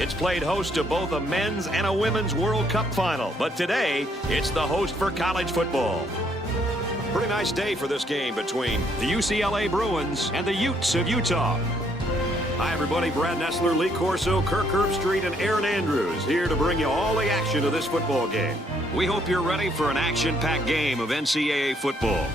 It's played host to both a men's and a women's World Cup final. But today, it's the host for college football. Pretty nice day for this game between the UCLA Bruins and the Utes of Utah. Hi, everybody. Brad Nessler, Lee Corso, Kirk Herbstreit, and Aaron Andrews here to bring you all the action of this football game. We hope you're ready for an action-packed game of NCAA football.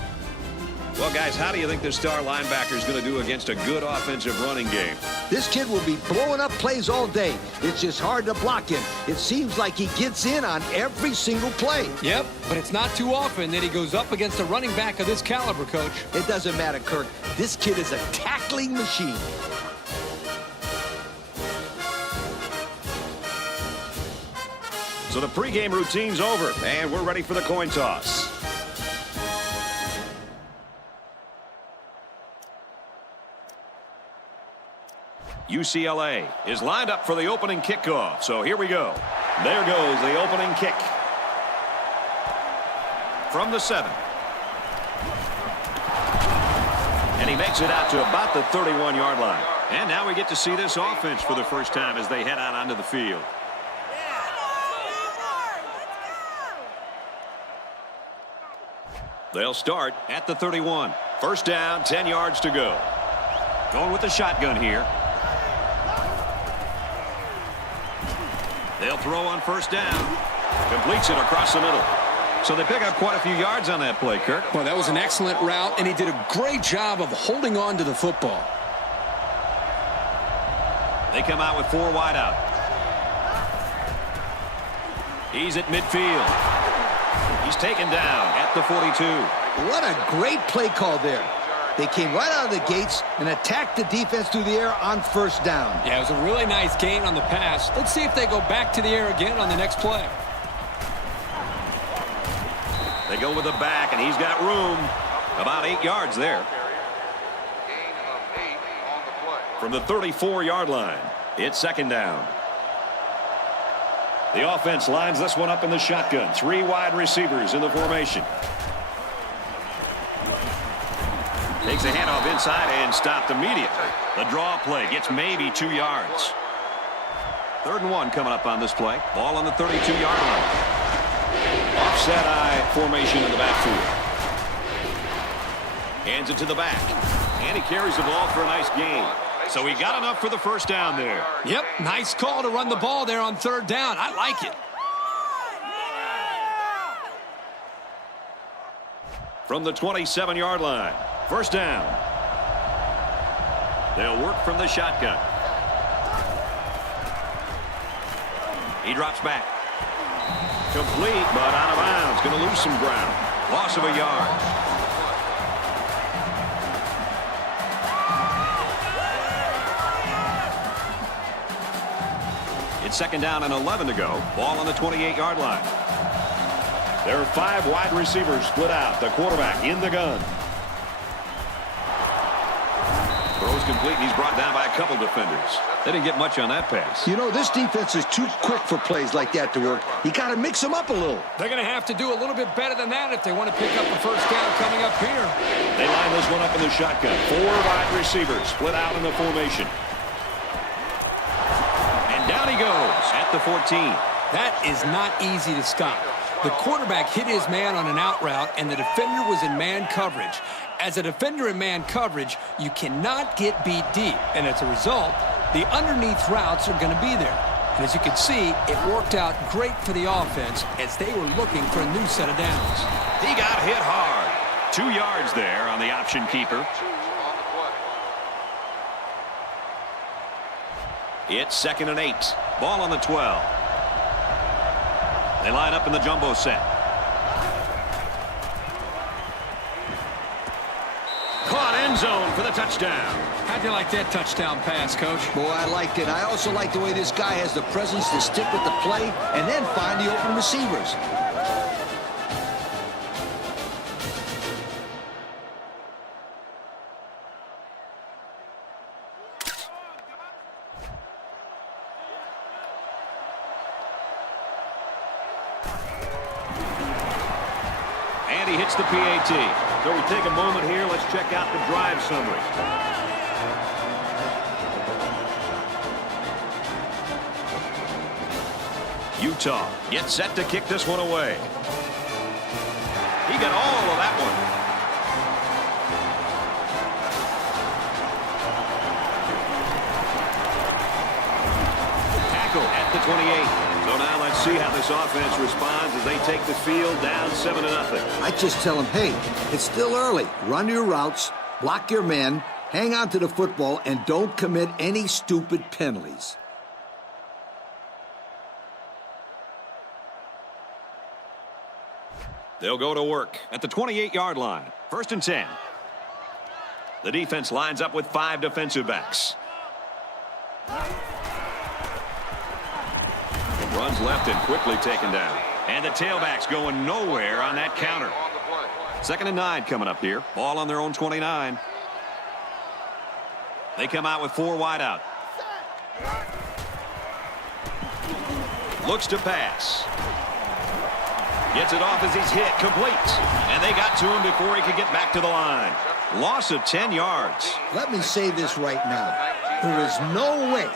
Well, guys, how do you think this star linebacker is going to do against a good offensive running game? This kid will be blowing up plays all day. It's just hard to block him. It seems like he gets in on every single play. Yep, but it's not too often that he goes up against a running back of this caliber, Coach. It doesn't matter, Kirk. This kid is a tackling machine. So the pregame routine's over, and we're ready for the coin toss. UCLA is lined up for the opening kickoff. So here we go. There goes the opening kick. From the 7. And he makes it out to about the 31-yard line. And now we get to see this offense for the first time as they head out onto the field. They'll start at the 31. First down, 10 yards to go. Going with the shotgun here. They'll throw on first down. Completes it across the middle. So they pick up quite a few yards on that play, Kirk. Well, that was an excellent route, and he did a great job of holding on to the football. They come out with 4 wide out. He's at midfield. He's taken down at the 42. What a great play call there. They came right out of the gates and attacked the defense through the air on first down. Yeah, it was a really nice gain on the pass. Let's see if they go back to the air again on the next play. They go with the back, and he's got room. About 8 yards there. From the 34-yard line, it's second down. The offense lines this one up in the shotgun. 3 wide receivers in the formation. Takes a handoff inside and stopped immediately. The draw play gets maybe 2 yards. 3rd and 1 coming up on this play. Ball on the 32-yard line. Offset eye formation in the backfield. Hands it to the back. And he carries the ball for a nice gain. So he got enough for the first down there. Yep, nice call to run the ball there on 3rd down. I like it. From the 27-yard line. First down. They'll work from the shotgun. He drops back. Complete, but out of bounds. Going to lose some ground. Loss of a yard. It's second down and 11 to go. Ball on the 28-yard line. There are 5 wide receivers split out. The quarterback in the gun. Throws complete, and he's brought down by a couple defenders. They didn't get much on that pass. You know, this defense is too quick for plays like that to work. You got to mix them up a little. They're going to have to do a little bit better than that if they want to pick up the first down coming up here. They line this one up in the shotgun. 4 wide receivers split out in the formation. And down he goes at the 14. That is not easy to stop. The quarterback hit his man on an out route, and the defender was in man coverage. As a defender in man coverage, you cannot get beat deep, and as a result, the underneath routes are going to be there. And as you can see, it worked out great for the offense as they were looking for a new set of downs. He got hit hard. 2 yards there on the option keeper. It's 2nd and 8. Ball on the 12. They line up in the jumbo set. Caught end zone for the touchdown. How'd you like that touchdown pass, Coach? Boy, I liked it. I also like the way this guy has the presence to stick with the play and then find the open receivers. And he hits the PAT. So we take a moment here. Let's check out the drive summary. Utah gets set to kick this one away. He got all of that one. Tackle at the 28. So now let's see how this offense responds as they take the field down 7-0. I just tell them, hey, it's still early. Run your routes, block your men, hang on to the football, and don't commit any stupid penalties. They'll go to work at the 28-yard line. 1st and 10. The defense lines up with 5 defensive backs. Runs left and quickly taken down. And the tailback's going nowhere on that counter. 2nd and 9 coming up here. Ball on their own 29. They come out with 4 wide out. Looks to pass. Gets it off as he's hit. Complete. And they got to him before he could get back to the line. Loss of 10 yards. Let me say this right now. There is no way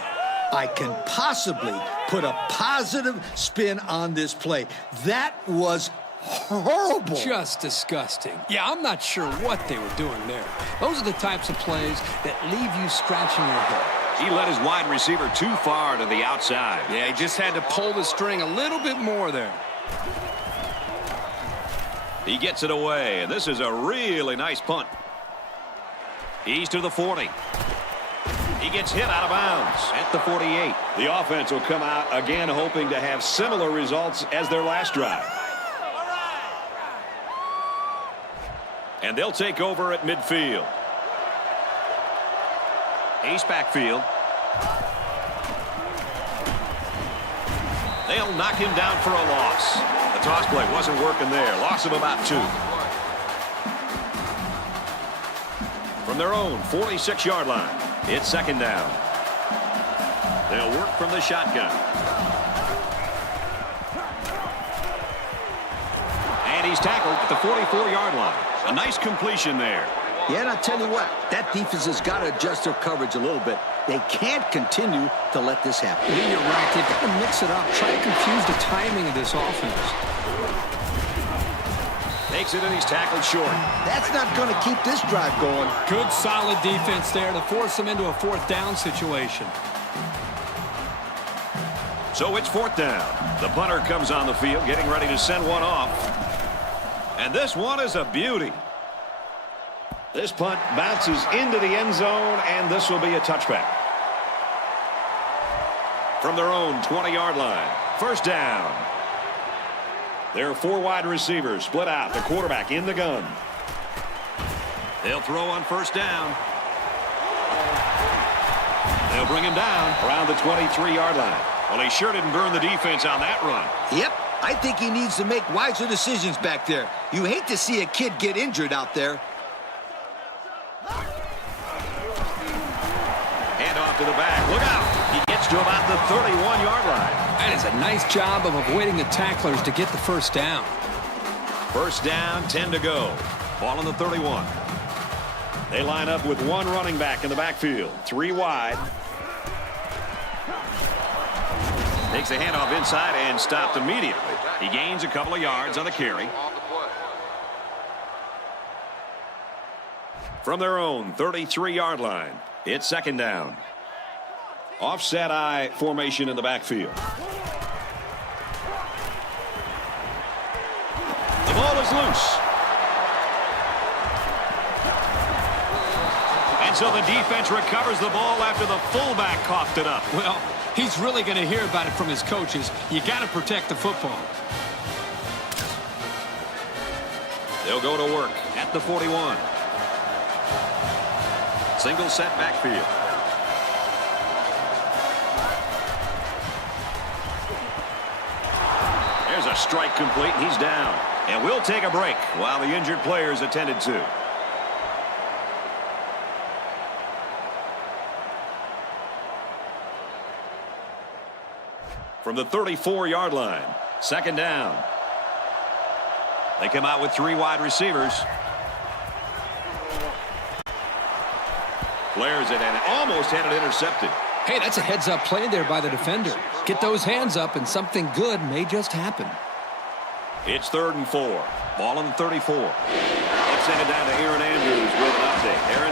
I can possibly put a positive spin on this play. That was horrible. Just disgusting. Yeah, I'm not sure what they were doing there. Those are the types of plays that leave you scratching your head. He led his wide receiver too far to the outside. Yeah, he just had to pull the string a little bit more there. He gets it away, and this is a really nice punt. He's to the 40. He gets hit out of bounds at the 48. The offense will come out again hoping to have similar results as their last drive. And they'll take over at midfield. Ace backfield. They'll knock him down for a loss. The toss play wasn't working there. Loss of about 2. From their own 46-yard line, it's 2nd down. They'll work from the shotgun. And he's tackled at the 44-yard line. A nice completion there. Yeah, and I'll tell you what, that defense has got to adjust their coverage a little bit. They can't continue to let this happen. You're right. They've got to mix it up. Try to confuse the timing of this offense. Takes it and he's tackled short. That's not going to keep this drive going. Good, solid defense there to force them into a 4th down situation. So it's 4th down. The punter comes on the field, getting ready to send one off. And this one is a beauty. This punt bounces into the end zone, and this will be a touchback. From their own 20-yard line, 1st down. There are 4 wide receivers split out. The quarterback in the gun. They'll throw on 1st down. They'll bring him down around the 23-yard line. Well, he sure didn't burn the defense on that run. Yep, I think he needs to make wiser decisions back there. You hate to see a kid get injured out there. Hand off to the back. Look out. He gets to about the 31-yard line. That is a nice job of avoiding the tacklers to get the 1st down. 1st down, 10 to go. Ball on the 31. They line up with 1 running back in the backfield. 3 wide. Takes the handoff inside and stopped immediately. He gains a couple of yards on the carry. From their own 33-yard line, it's 2nd down. Offset I formation in the backfield. The ball is loose. And so the defense recovers the ball after the fullback coughed it up. Well, he's really going to hear about it from his coaches. You got to protect the football. They'll go to work at the 41. Single set backfield. There's a strike complete, and he's down. And we'll take a break while the injured player is attended to. From the 34-yard line, 2nd down. They come out with 3 wide receivers. Flares it and almost had it intercepted. Hey, that's a heads-up play there by the defender. Get those hands up and something good may just happen. It's 3rd and 4. Ball on the 34. Let's send it down to Aaron Andrews with an update. Aaron?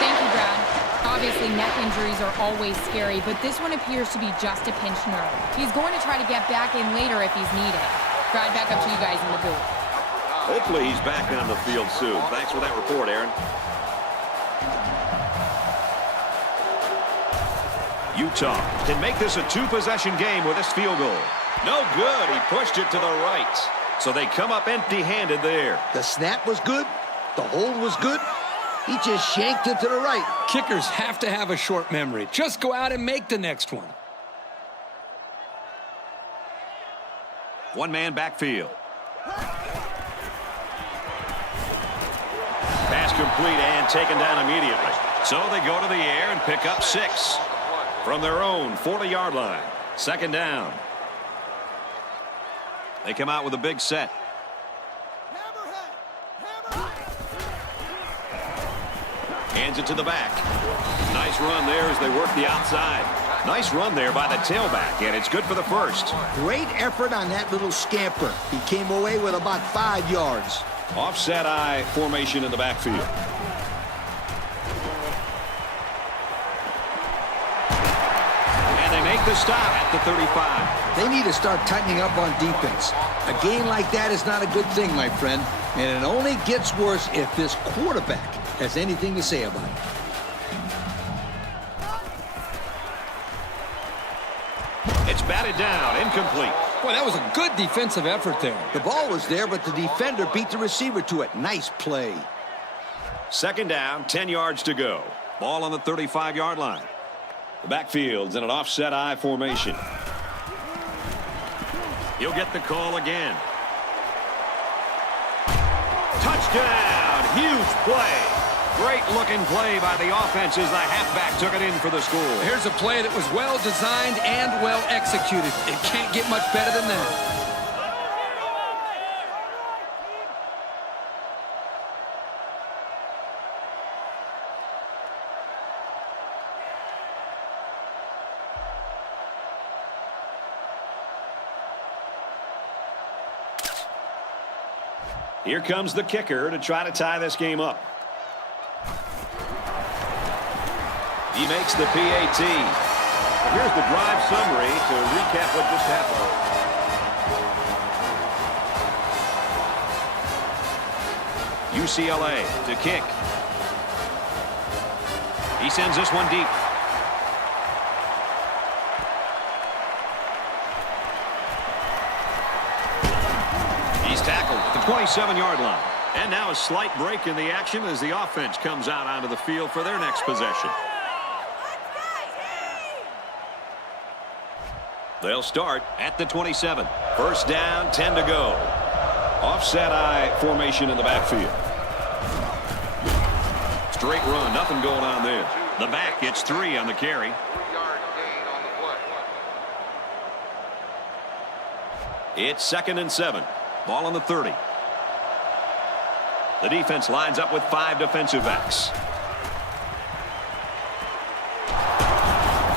Thank you, Brad. Obviously, neck injuries are always scary, but this one appears to be just a pinched nerve. He's going to try to get back in later if he's needed. Brad, back up to you guys in the booth. Hopefully he's back on the field soon. Thanks for that report, Aaron. Utah can make this a 2-possession game with this field goal. No good. He pushed it to the right. So they come up empty-handed there. The snap was good. The hold was good. He just shanked it to the right. Kickers have to have a short memory. Just go out and make the next one. One-man backfield. Pass complete and taken down immediately. So they go to the air and pick up 6 from their own 40-yard line. 2nd down. They come out with a big set. Hands it to the back. Nice run there as they work the outside. Nice run there by the tailback, and it's good for the first. Great effort on that little scamper. He came away with about 5 yards. Offset eye formation in the backfield. And they make the stop at the 35. They need to start tightening up on defense. A game like that is not a good thing, my friend. And it only gets worse if this quarterback has anything to say about it. It's batted down, incomplete. Boy, that was a good defensive effort there. The ball was there, but the defender beat the receiver to it. Nice play. 2nd down, 10 yards to go. Ball on the 35-yard line. The backfield's in an offset eye formation. He'll get the call again. Touchdown! Huge play. Great looking play by the offense as the halfback took it in for the score. Here's a play that was well designed and well executed. It can't get much better than that. Here comes the kicker to try to tie this game up. He makes the PAT. And here's the drive summary to recap what just happened. UCLA to kick. He sends this one deep. He's tackled at the 27-yard line. And now a slight break in the action as the offense comes out onto the field for their next possession. They'll start at the 27. 1st down, 10 to go. Offset eye formation in the backfield. Straight run, nothing going on there. The back gets 3 on the carry. It's 2nd and 7. Ball on the 30. The defense lines up with 5 defensive backs.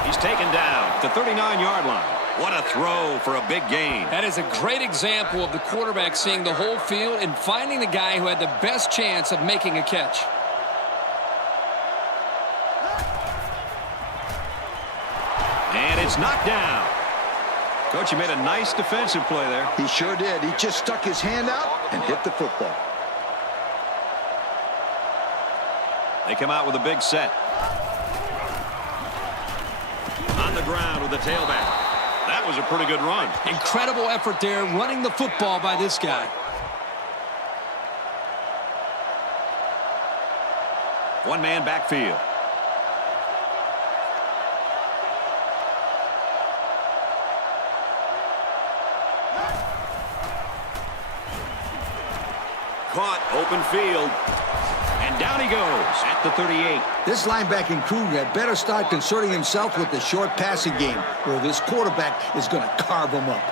He's taken down at the 39-yard line. What a throw for a big gain. That is a great example of the quarterback seeing the whole field and finding the guy who had the best chance of making a catch. And it's knocked down. Coach, he made a nice defensive play there. He sure did. He just stuck his hand out and hit the football. They come out with a big set. On the ground with the tailback. That was a pretty good run. Incredible effort there, running the football by this guy. One-man backfield. Caught, open field. And down he goes at the 38. This linebacking crew had better start concerning himself with the short passing game, or this quarterback is going to carve him up.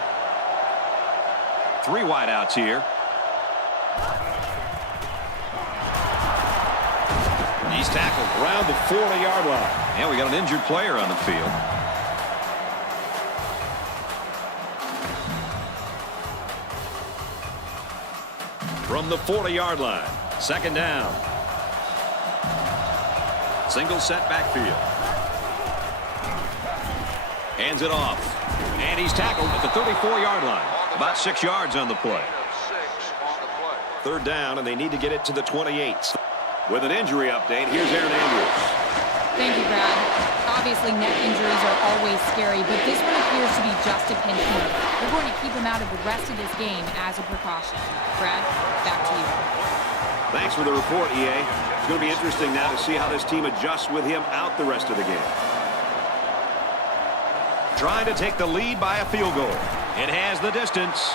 3 wideouts here. He's tackled around the 40-yard line. And we got an injured player on the field. from the 40-yard line. Second down. Single set backfield. Hands it off. And he's tackled at the 34-yard line. About 6 yards on the play. Third down, and they need to get it to the 28. With an injury update, here's Aaron Andrews. Thank you, Brad. Obviously, neck injuries are always scary, but this one appears to be just a pinch move. They're going to keep him out of the rest of this game as a precaution. Brad, back to you. Thanks for the report, EA. It's going to be interesting now to see how this team adjusts with him out the rest of the game. Trying to take the lead by a field goal. It has the distance.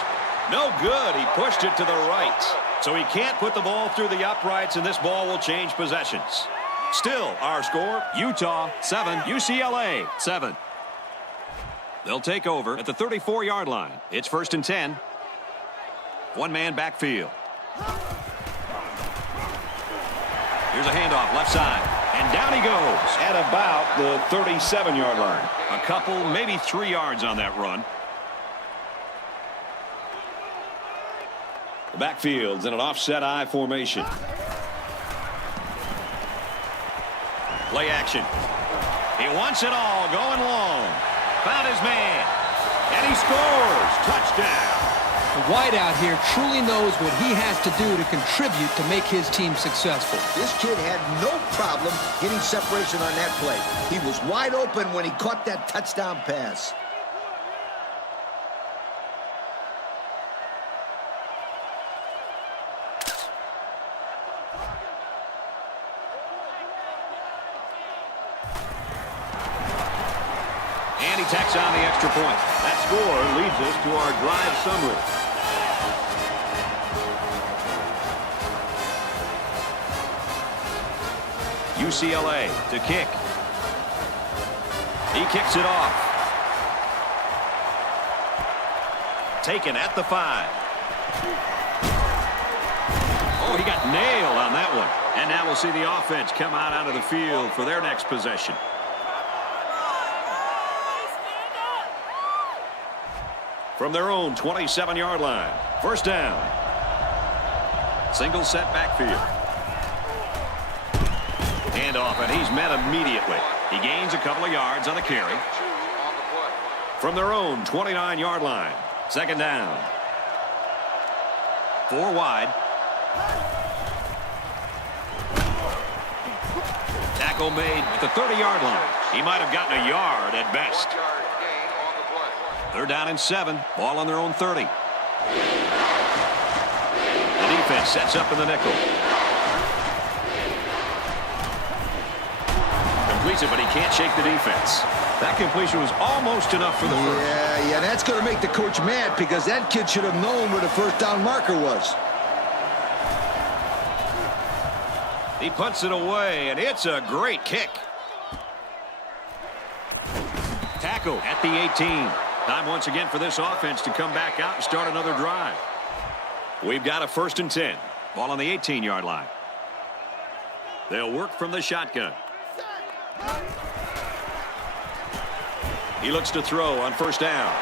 No good. He pushed it to the right. So he can't put the ball through the uprights, and this ball will change possessions. Still, our score, Utah 7, UCLA 7. They'll take over at the 34-yard line. It's 1st and 10. One-man backfield. Here's a handoff left side. And down he goes at about the 37-yard line. A couple, maybe 3 yards on that run. The backfield's in an offset I formation. Play action. He wants it all, going long. Found his man. And he scores. Touchdown. The wideout here truly knows what he has to do to contribute to make his team successful. This kid had no problem getting separation on that play. He was wide open when he caught that touchdown pass. And he tacks on the extra point. That score leads us to our drive summary. UCLA to kick. He kicks it off. Taken at the 5. Oh, he got nailed on that one. And now we'll see the offense come out onto the field for their next possession. From their own 27-yard line. First down. Single set backfield. Handoff, and he's met immediately. He gains a couple of yards on the carry. From their own 29-yard line. Second down. 4 wide. Tackle made at the 30-yard line. He might have gotten a yard at best. They're down in 7. Ball on their own 30. The defense sets up in the nickel. Completes it, but he can't shake the defense. That completion was almost enough for the first. Yeah, that's going to make the coach mad because that kid should have known where the first down marker was. He punts it away, and it's a great kick. Tackle at the 18. Time once again for this offense to come back out and start another drive. We've got a 1st and 10. Ball on the 18-yard line. They'll work from the shotgun. He looks to throw on first down.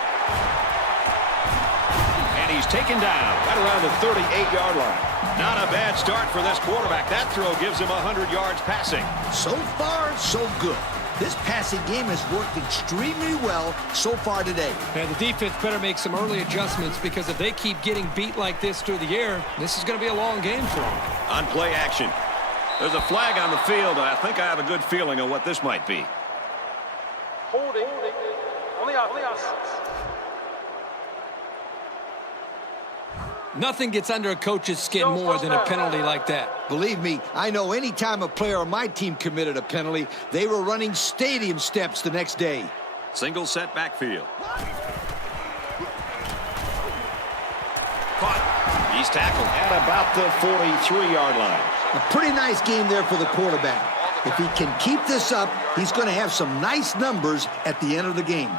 And he's taken down right around the 38-yard line. Not a bad start for this quarterback. That throw gives him 100 yards passing. So far, so good. This passing game has worked extremely well so far today. And the defense better make some early adjustments because if they keep getting beat like this through the air, this is going to be a long game for them. On play action. There's a flag on the field, and I think I have a good feeling of what this might be. Holding on the offense. Nothing gets under a coach's skin more than a penalty like that. Believe me, I know any time a player on my team committed a penalty, they were running stadium steps the next day. Single set backfield. Caught. He's tackled at about the 43-yard line. A pretty nice game there for the quarterback. If he can keep this up, he's going to have some nice numbers at the end of the game.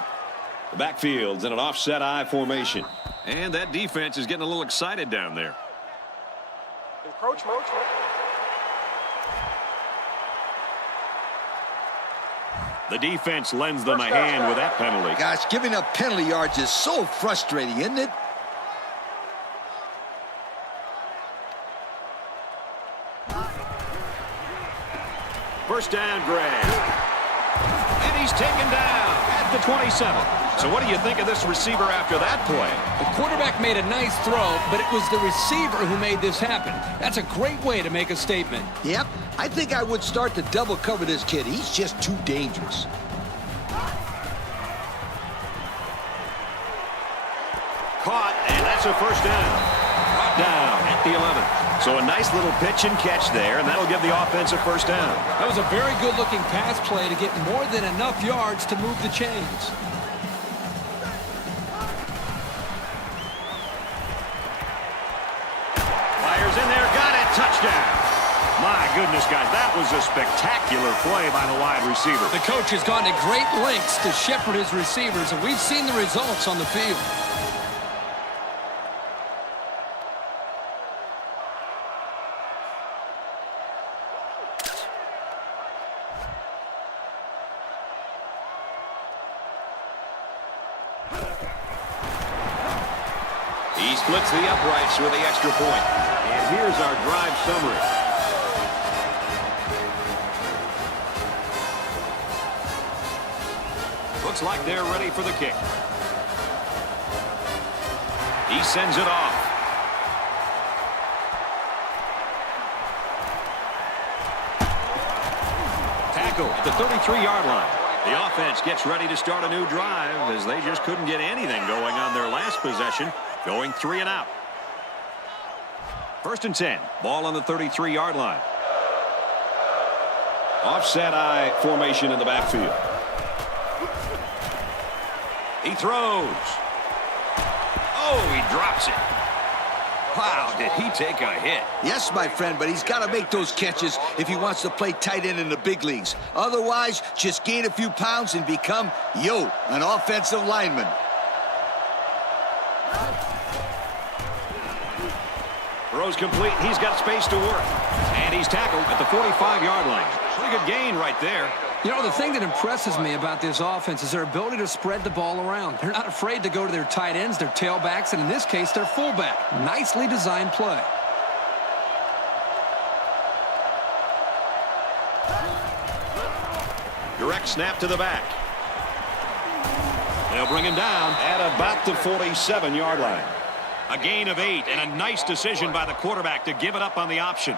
The backfield's in an offset I formation. And that defense is getting a little excited down there. Encroachment. The defense lends them a hand with that penalty. Gosh, giving up penalty yards is so frustrating, isn't it? First down grab. And he's taken down at the 27. So what do you think of this receiver after that play? The quarterback made a nice throw, but it was the receiver who made this happen. That's a great way to make a statement. Yep, I think I would start to double cover this kid. He's just too dangerous. Caught, and that's a first down. Brought down at the 11. So a nice little pitch and catch there, and that'll give the offense a first down. That was a very good-looking pass play to get more than enough yards to move the chains. Fires in there, got it, touchdown. My goodness, guys, that was a spectacular play by the wide receiver. The coach has gone to great lengths to shepherd his receivers, and we've seen the results on the field. He splits the uprights with the extra point. And here's our drive summary. Looks like they're ready for the kick. He sends it off. Tackle at the 33-yard line. The offense gets ready to start a new drive as they just couldn't get anything going on their last possession, going 3 and out. First and 10. Ball on the 33-yard line. Offset I formation in the backfield. He throws. Oh, he drops it. Wow, did he take a hit? Yes, my friend, but he's got to make those catches if he wants to play tight end in the big leagues. Otherwise, just gain a few pounds and become, an offensive lineman. Throws complete. He's got space to work. And he's tackled at the 45-yard line. Pretty good gain right there. You know, the thing that impresses me about this offense is their ability to spread the ball around. They're not afraid to go to their tight ends, their tailbacks, and in this case, their fullback. Nicely designed play. Direct snap to the back. They'll bring him down at about the 47-yard line. A gain of 8 and a nice decision by the quarterback to give it up on the option.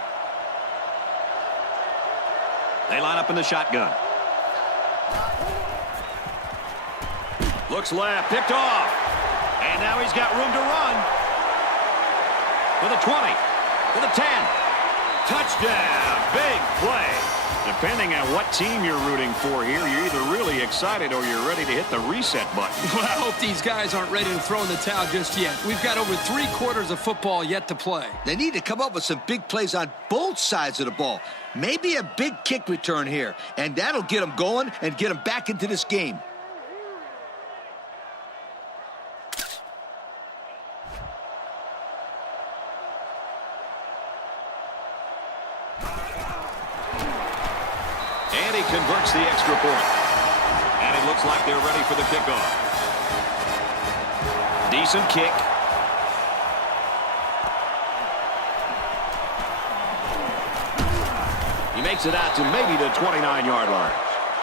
They line up in the shotgun. Looks left, picked off. And now he's got room to run. To the 20, to the 10. Touchdown, big play. Depending on what team you're rooting for here, you're either really excited or you're ready to hit the reset button. Well, I hope these guys aren't ready to throw in the towel just yet. We've got over 3 quarters of football yet to play. They need to come up with some big plays on both sides of the ball. Maybe a big kick return here, and that'll get them going and get them back into this game. And he converts the extra point. And it looks like they're ready for the kickoff. Decent kick. He makes it out to maybe the 29-yard line.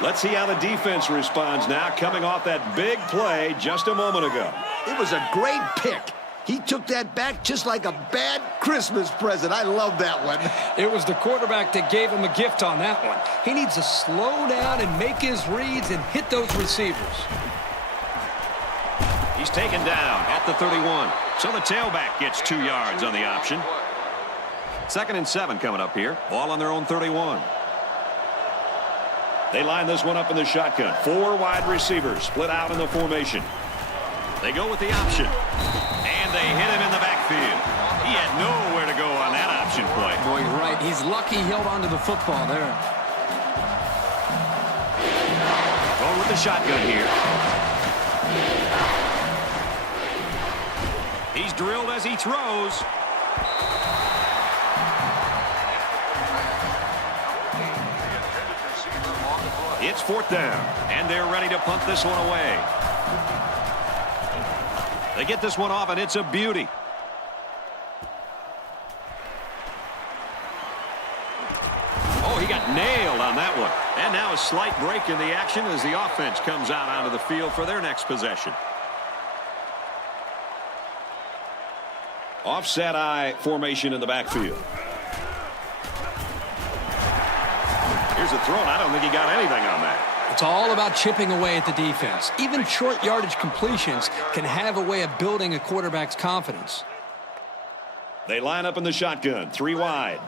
Let's see how the defense responds now, coming off that big play just a moment ago. It was a great pick. He took that back just like a bad Christmas present. I love that one. It was the quarterback that gave him a gift on that one. He needs to slow down and make his reads and hit those receivers. He's taken down at the 31. So the tailback gets 2 yards on the option. 2nd and 7 coming up here. Ball on their own 31. They line this one up in the shotgun. 4 wide receivers split out in the formation. They go with the option. And they hit him in the backfield. He had nowhere to go on that option play. Boy, you're right. He's lucky he held onto the football there. Going with the shotgun here. He's drilled as he throws. It's 4th down, and they're ready to punt this one away. They get this one off, and it's a beauty. Oh, he got nailed on that one. And now a slight break in the action as the offense comes out onto the field for their next possession. Offset I formation in the backfield. Here's a throw, and I don't think he got anything on that. It's all about chipping away at the defense. Even short yardage completions can have a way of building a quarterback's confidence. They line up in the shotgun, 3 wide.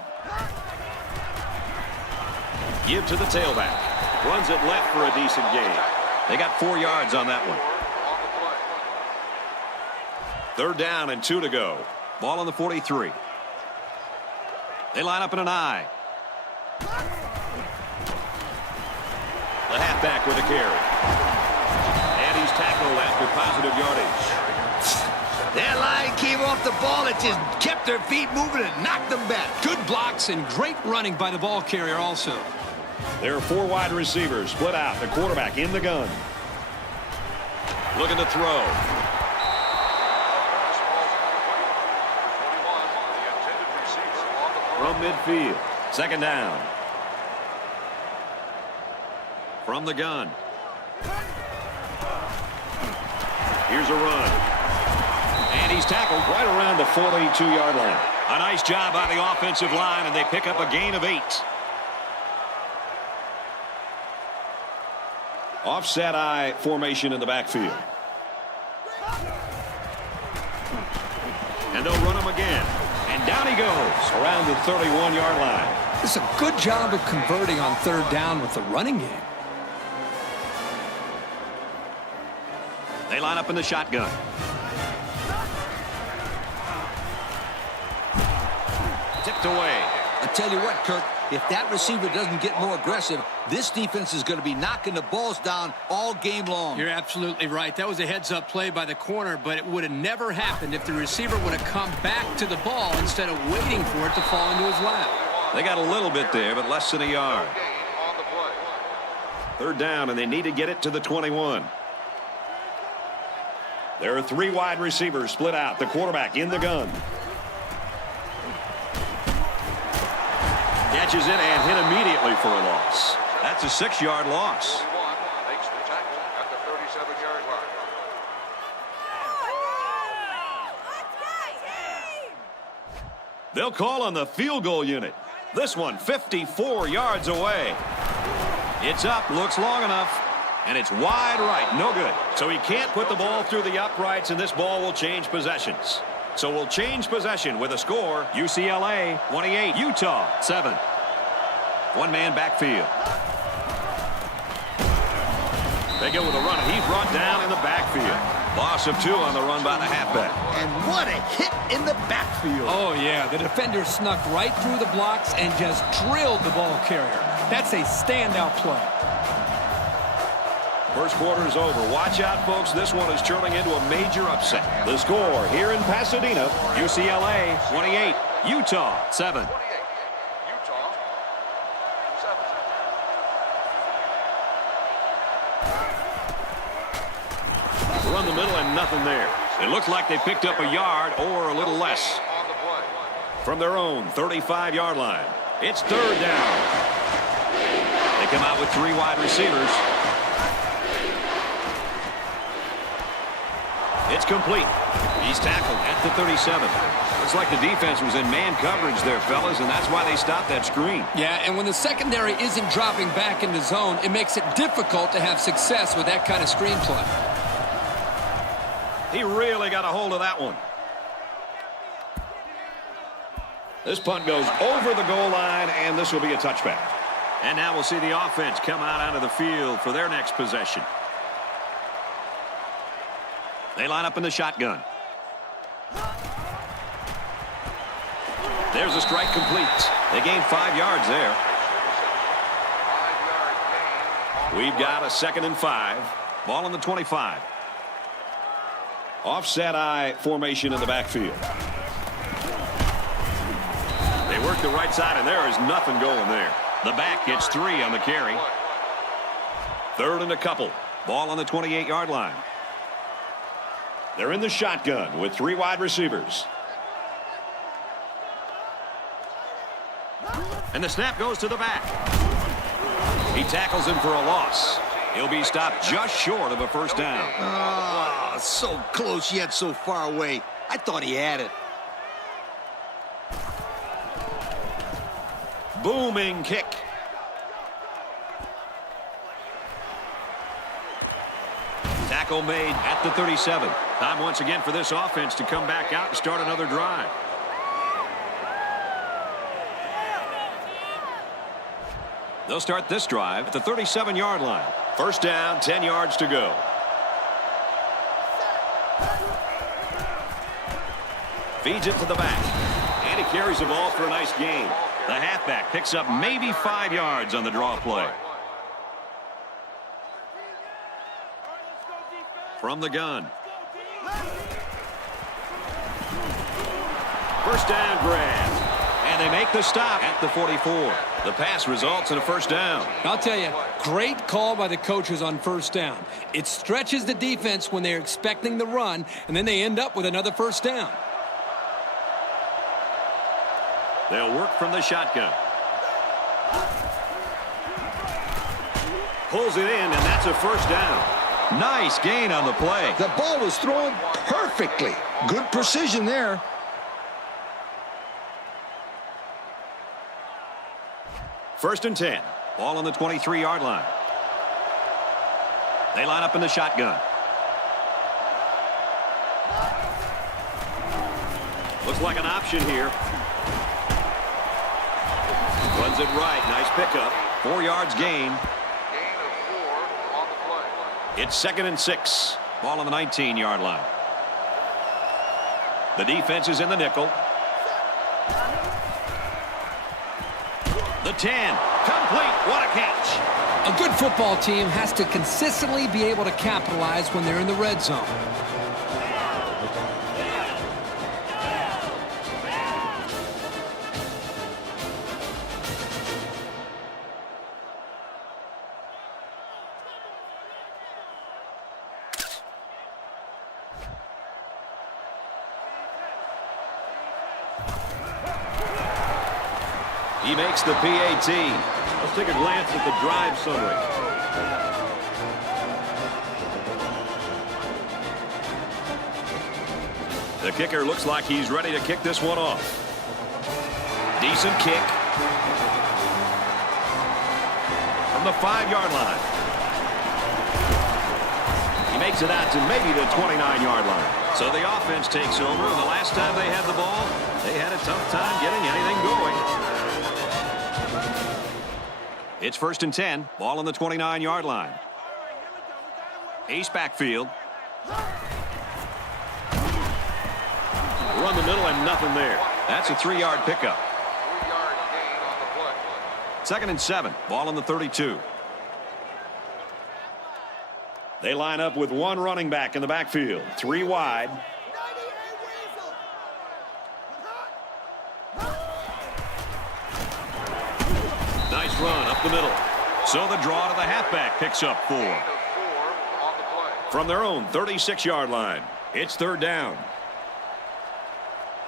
Give to the tailback. Runs it left for a decent gain. They got 4 yards on that one. 3rd down and 2 to go. Ball on the 43. They line up in an I. The halfback with a carry. And he's tackled after positive yardage. That line came off the ball. It just kept their feet moving and knocked them back. Good blocks and great running by the ball carrier also. There are 4 wide receivers split out. The quarterback in the gun. Looking to throw. From midfield. 2nd down. From the gun. Here's a run. And he's tackled right around the 42-yard line. A nice job by the offensive line, and they pick up a gain of 8. Offset I formation in the backfield. And they'll run him again. And down he goes around the 31-yard line. It's a good job of converting on 3rd down with the running game. They line up in the shotgun. Tipped away. I tell you what, Kirk, if that receiver doesn't get more aggressive, this defense is going to be knocking the balls down all game long. You're absolutely right. That was a heads-up play by the corner, but it would have never happened if the receiver would have come back to the ball instead of waiting for it to fall into his lap. They got a little bit there, but less than a yard. 3rd down, and they need to get it to the 21. There are 3 wide receivers split out. The quarterback in the gun. Catches it and hit immediately for a loss. That's a 6-yard loss. Makes the tackle at the 37-yard line. They'll call on the field goal unit. This one 54 yards away. It's up, looks long enough, and it's wide right, no good. So he can't put the ball through the uprights, and this ball will change possessions. So we'll change possession with a score. UCLA 28, Utah 7. 1-man backfield. They go with a run, and he's brought down in the backfield. Loss of 2 on the run by the halfback. And what a hit in the backfield. Oh, yeah. The defender snuck right through the blocks and just drilled the ball carrier. That's a standout play. First quarter is over. Watch out, folks. This one is turning into a major upset. The score here in Pasadena, UCLA 28, Utah 7. 28, Utah 7. Run the middle and nothing there. It looks like they picked up a yard or a little less. On the play. From their own 35-yard line. It's 3rd down. They come out with 3 wide receivers. It's complete. He's tackled at the 37. Looks like the defense was in man coverage there, fellas, and that's why they stopped that screen. Yeah, and when the secondary isn't dropping back into zone, it makes it difficult to have success with that kind of screen play. He really got a hold of that one. This punt goes over the goal line, and this will be a touchback. And now we'll see the offense come out onto the field for their next possession. They line up in the shotgun. There's a strike complete. They gain 5 yards there. 5-yard gain. We've got a 2nd and 5. Ball on the 25. Offset I formation in the backfield. They work the right side, and there is nothing going there. The back gets 3 on the carry. 3rd and a couple. Ball on the 28-yard line. They're in the shotgun with 3 wide receivers. And the snap goes to the back. He tackles him for a loss. He'll be stopped just short of a first down. Ah, so close yet so far away. I thought he had it. Booming kick. Tackle made at the 37. Time once again for this offense to come back out and start another drive. They'll start this drive at the 37-yard line. First down, 10 yards to go. Feeds it to the back. And he carries the ball for a nice gain. The halfback picks up maybe 5 yards on the draw play. From the gun. First down grab. And they make the stop at the 44. The pass results in a first down. I'll tell you, great call by the coaches on first down. It stretches the defense when they're expecting the run, and then they end up with another first down. They'll work from the shotgun. Pulls it in, and that's a first down. Nice gain on the play. The ball was thrown perfectly. Good precision there. First and 10. Ball on the 23-yard line. They line up in the shotgun. Looks like an option here. Runs it right. Nice pickup. 4 yards gain. Gain of 4 on the play. It's 2nd and 6. Ball on the 19-yard line. The defense is in the nickel. The 10. Complete. What a catch. A good football team has to consistently be able to capitalize when they're in the red zone. He makes the PAT. Let's take a glance at the drive summary. The kicker looks like he's ready to kick this one off. Decent kick. From the 5-yard line. He makes it out to maybe the 29-yard line. So the offense takes over, and the last time they had the ball, they had a tough time getting anything going. It's 1st and 10. Ball on the 29-yard line. Ace backfield. Run the middle and nothing there. That's a 3-yard pickup. 3-yard gain on the play. 2nd and 7. Ball on the 32. They line up with one running back in the backfield. 3 wide. Nice run up the middle. So the draw to the halfback picks up 4. Gain of 4 on the play. From their own 36-yard line. It's 3rd down.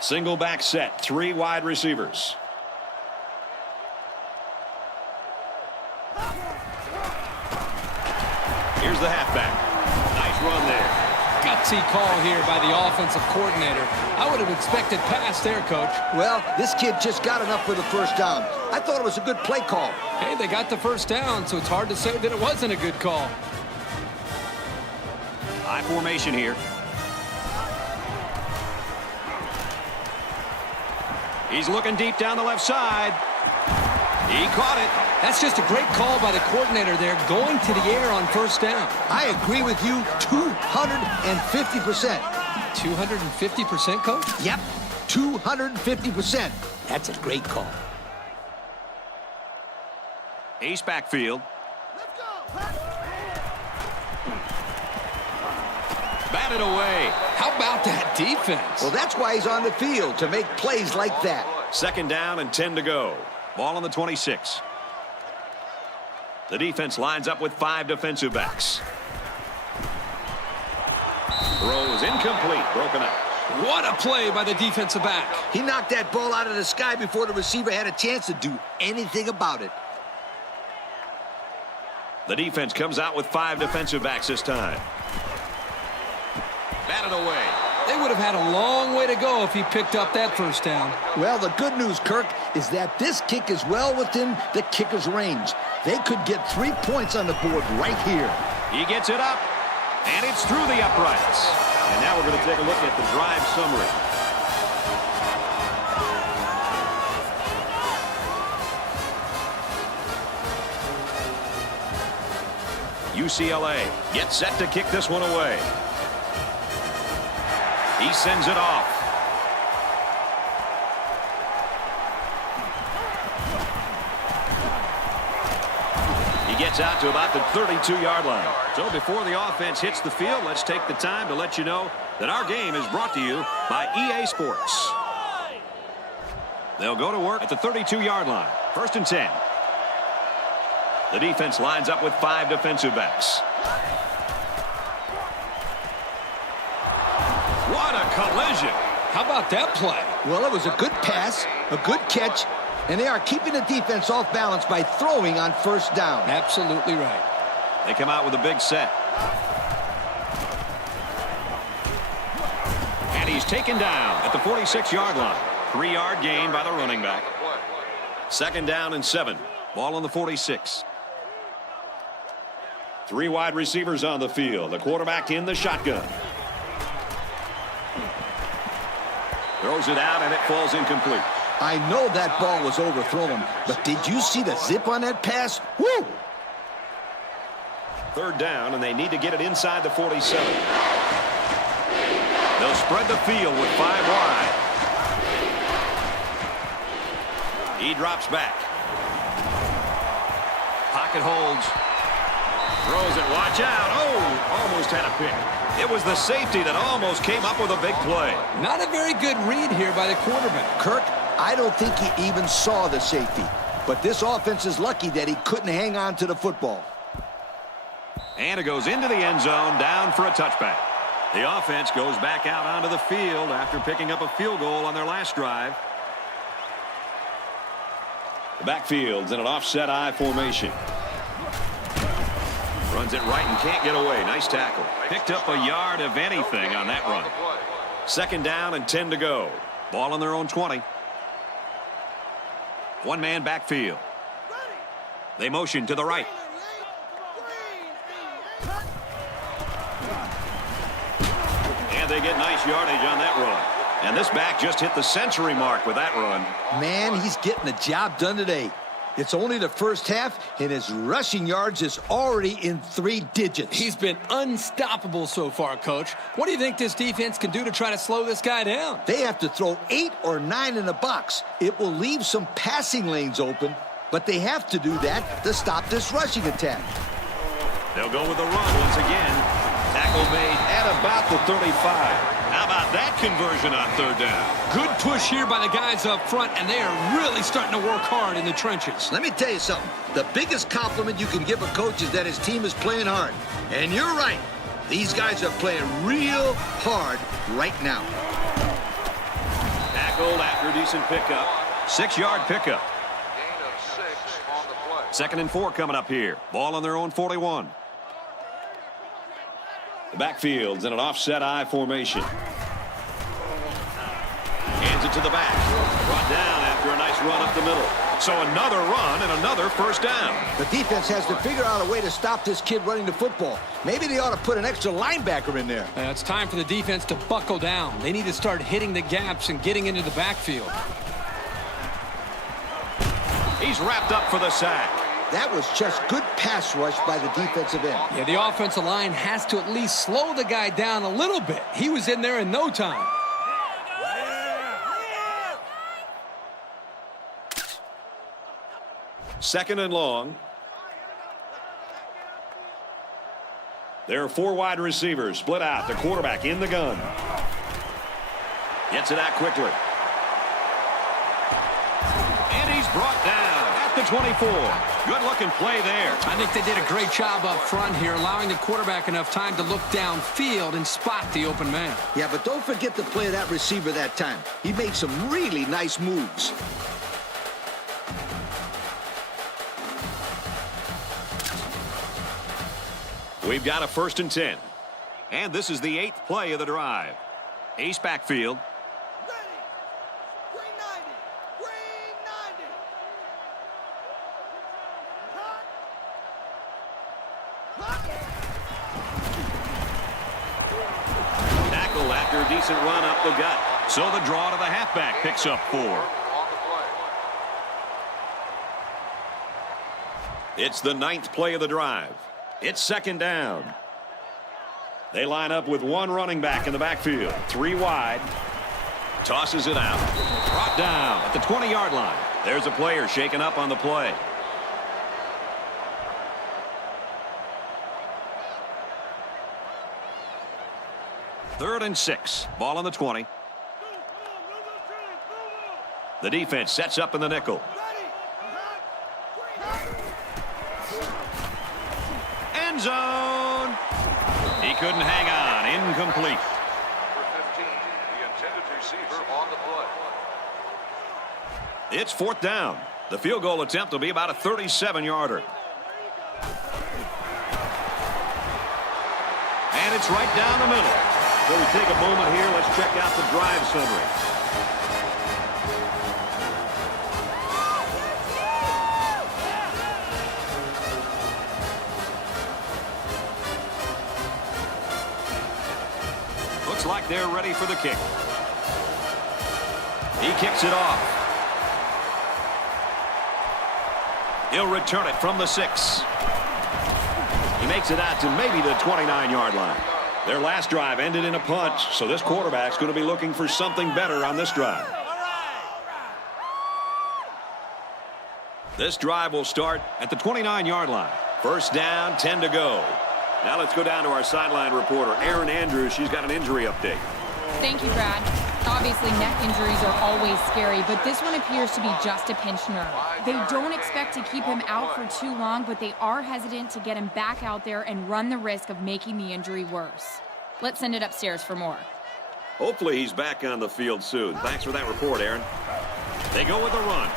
Single back set. 3 wide receivers. Here's the halfback. Nice run there. Gutsy call here by the offensive coordinator. I would have expected pass there, Coach. Well, this kid just got enough for the first down. I thought it was a good play call. Hey, they got the first down, so it's hard to say that it wasn't a good call. High formation here. He's looking deep down the left side. He caught it. That's just a great call by the coordinator there, going to the air on first down. I agree with you 250%. 250%, Coach? Yep, 250%. That's a great call. Ace backfield. Batted away. How about that defense? Well, that's why he's on the field, to make plays like that. 2nd down and 10 to go. Ball on the 26. The defense lines up with 5 defensive backs. Throw is incomplete. Broken up. What a play by the defensive back. He knocked that ball out of the sky before the receiver had a chance to do anything about it. The defense comes out with 5 defensive backs this time. Batted away. They would have had a long way to go if he picked up that first down. Well, the good news, Kirk, is that this kick is well within the kicker's range. They could get 3 points on the board right here. He gets it up, and it's through the uprights. And now we're going to take a look at the drive summary. UCLA gets set to kick this one away. He sends it off. He gets out to about the 32-yard line. So before the offense hits the field, let's take the time to let you know that our game is brought to you by EA Sports. They'll go to work at the 32-yard line. 1st and 10. The defense lines up with 5 defensive backs. What a collision. How about that play? Well, it was a good pass, a good catch, and they are keeping the defense off balance by throwing on 1st down. Absolutely right. They come out with a big set. And he's taken down at the 46-yard line. 3-yard gain by the running back. 2nd down and 7. Ball on the 46. 3 wide receivers on the field. The quarterback in the shotgun. Throws it out, and it falls incomplete. I know that ball was overthrown, but did you see the zip on that pass? Woo! 3rd down, and they need to get it inside the 47. They'll spread the field with 5 wide. He drops back. Pocket holds. Throws it. Watch out. Oh, almost had a pick. It was the safety that almost came up with a big play. Not a very good read here by the quarterback. Kirk, I don't think he even saw the safety. But this offense is lucky that he couldn't hang on to the football. And it goes into the end zone, down for a touchback. The offense goes back out onto the field after picking up a field goal on their last drive. The backfield's in an offset I formation. Runs it right and can't get away. Nice tackle. Picked up a yard of anything on that run. 2nd down and 10 to go. Ball on their own 20. 1-man backfield. They motion to the right. And they get nice yardage on that run. And this back just hit the century mark with that run. Man, he's getting the job done today. It's only the 1st half, and his rushing yards is already in 3 digits. He's been unstoppable so far, Coach. What do you think this defense can do to try to slow this guy down? They have to throw 8 or 9 in the box. It will leave some passing lanes open, but they have to do that to stop this rushing attack. They'll go with the run once again. Tackle made at about the 35. How about that conversion on 3rd down? Good push here by the guys up front, and they are really starting to work hard in the trenches. Let me tell you something. The biggest compliment you can give a coach is that his team is playing hard. And you're right. These guys are playing real hard right now. Tackled after a decent pickup. 6-yard pickup. Gain of 6 on the play. 2nd and 4 coming up here. Ball on their own 41. The backfield's in an offset I formation. Hands it to the back. Brought down after a nice run up the middle. So another run and another 1st down. The defense has to figure out a way to stop this kid running the football. Maybe they ought to put an extra linebacker in there. It's time for the defense to buckle down. They need to start hitting the gaps and getting into the backfield. He's wrapped up for the sack. That was just good pass rush by the defensive end. Yeah, the offensive line has to at least slow the guy down a little bit. He was in there in no time. Second and long. There are 4 wide receivers split out. The quarterback in the gun. Gets it out quickly. And he's brought down at the 24. Good-looking play there. I think they did a great job up front here, allowing the quarterback enough time to look downfield and spot the open man. Yeah, but don't forget to play that receiver that time. He made some really nice moves. We've got a 1st and 10. And this is the 8th play of the drive. Ace backfield. Tackle after a decent run up the gut. So the draw to the halfback picks up 4. It's the 9th play of the drive. It's 2nd down. They line up with one running back in the backfield. 3 wide. Tosses it out. Brought down at the 20-yard line. There's a player shaken up on the play. Third and 6. Ball on the 20. The defense sets up in the nickel. End zone. He couldn't hang on. Incomplete. Number 15, the intended receiver on the play. It's 4th down. The field goal attempt will be about a 37-yarder. And it's right down the middle. So we take a moment here. Let's check out the drive summary. Looks like they're ready for the kick. He kicks it off. He'll return it from the 6. He makes it out to maybe the 29-yard line. Their last drive ended in a punt, so this quarterback's going to be looking for something better on this drive. This drive will start at the 29-yard line. 1st down, 10 to go. Now let's go down to our sideline reporter, Erin Andrews. She's got an injury update. Thank you, Brad. Obviously, neck injuries are always scary, but this one appears to be just a pinch nerve. They don't expect to keep him out for too long, but they are hesitant to get him back out there and run the risk of making the injury worse. Let's send it upstairs for more. Hopefully he's back on the field soon. Thanks for that report, Aaron. They go with a run.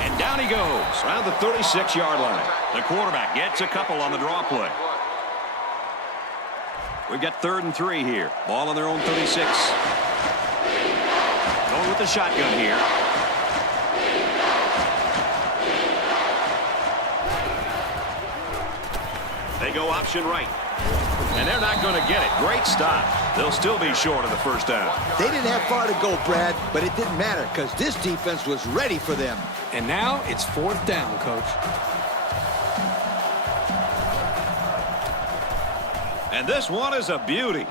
And down he goes around the 36-yard line. The quarterback gets a couple on the draw play. We've got 3rd and 3 here. Ball on their own 36. Going with the shotgun here. They go option right. And they're not going to get it. Great stop. They'll still be short of the 1st down. They didn't have far to go, Brad, but it didn't matter because this defense was ready for them. And now it's 4th down, Coach. And this one is a beauty.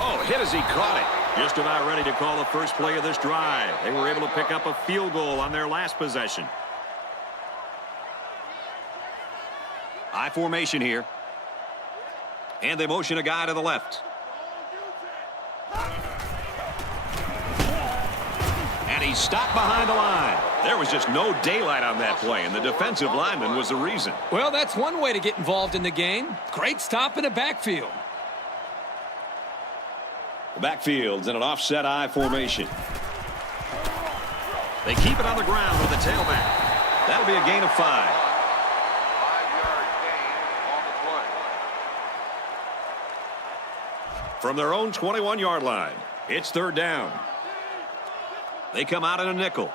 Oh, hit as he caught it. Just about ready to call the first play of this drive. They were able to pick up a field goal on their last possession. I formation here. And they motion a guy to the left. And he's stopped behind the line. There was just no daylight on that play, and the defensive lineman was the reason. Well, that's one way to get involved in the game. Great stop in the backfield. The backfield's in an offset I formation. They keep it on the ground with the tailback. That'll be a gain of 5. 5-yard gain on the play. From their own 21-yard line, it's 3rd down. They come out in a nickel.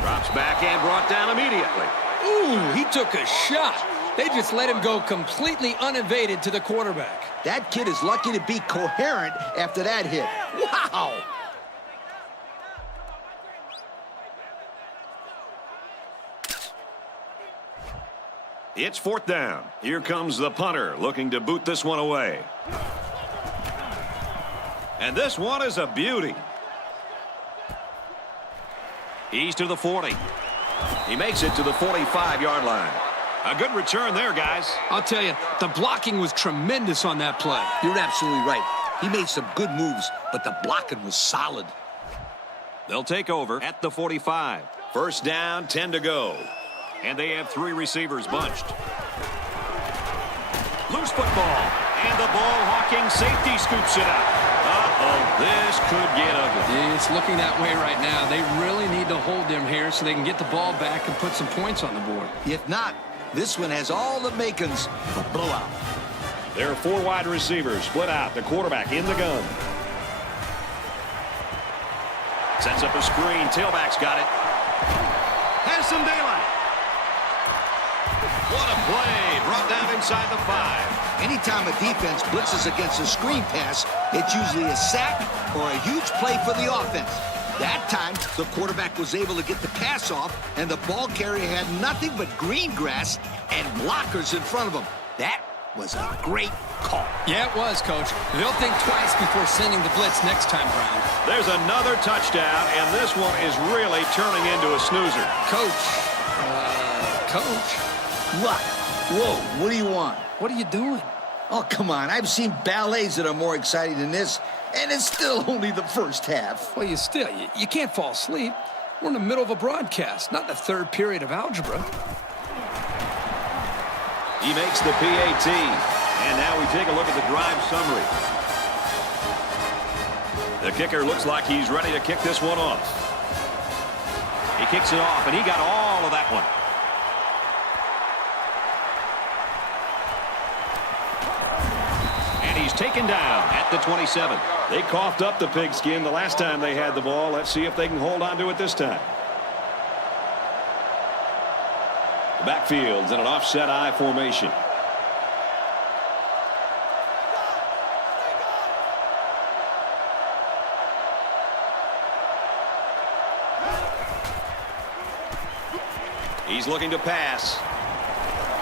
Drops back and brought down immediately. Ooh, he took a shot. They just let him go completely unevaded to the quarterback. That kid is lucky to be coherent after that hit. Wow! It's 4th down. Here comes the punter looking to boot this one away. And this one is a beauty. He's to the 40. He makes it to the 45-yard line. A good return there, guys. I'll tell you, the blocking was tremendous on that play. You're absolutely right. He made some good moves, but the blocking was solid. They'll take over at the 45. First down, 10 to go. And they have 3 receivers bunched. Loose football. And the ball-hawking safety scoops it up. Uh-oh, this could get ugly. It's looking that way right now. They really need to hold them here so they can get the ball back and put some points on the board. If not, this one has all the makings of a blowout. There are 4 wide receivers split out. The quarterback in the gun. Sets up a screen. Tailback's got it. Has some daylight. What a play. Brought down inside the 5. Anytime a defense blitzes against a screen pass, it's usually a sack or a huge play for the offense. That time, the quarterback was able to get the pass off, and the ball carrier had nothing but green grass and blockers in front of him. That was a great call. Yeah, it was, Coach. They'll think twice before sending the blitz next time around. There's another touchdown, and this one is really turning into a snoozer. Coach. Coach. What? Whoa, what do you want? What are you doing? Oh, come on. I've seen ballets that are more exciting than this, and it's still only the first half. Well, you can't fall asleep. We're in the middle of a broadcast, not the third period of algebra. He makes the PAT. And now we take a look at the drive summary. The kicker looks like he's ready to kick this one off. He kicks it off, and he got all of that one. And he's taken down at the 27. They coughed up the pigskin the last time they had the ball. Let's see if they can hold on to it this time. The backfield's in an offset I formation. He's looking to pass.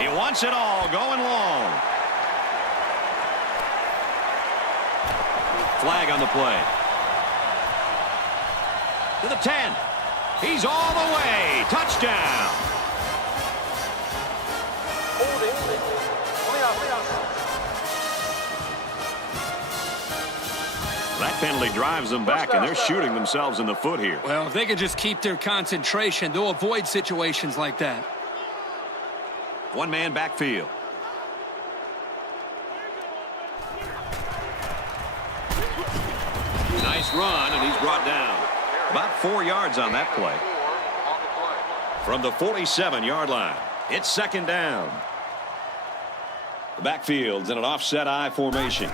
He wants it all, going long. Flag on the play. To the 10. He's all the way. Touchdown. That penalty drives them back, and they're shooting themselves in the foot here. Well, if they could just keep their concentration, they'll avoid situations like that. One-man backfield. Nice run, and he's brought down. About 4 yards on that play. From the 47-yard line, it's second down. The backfield's in an offset I formation.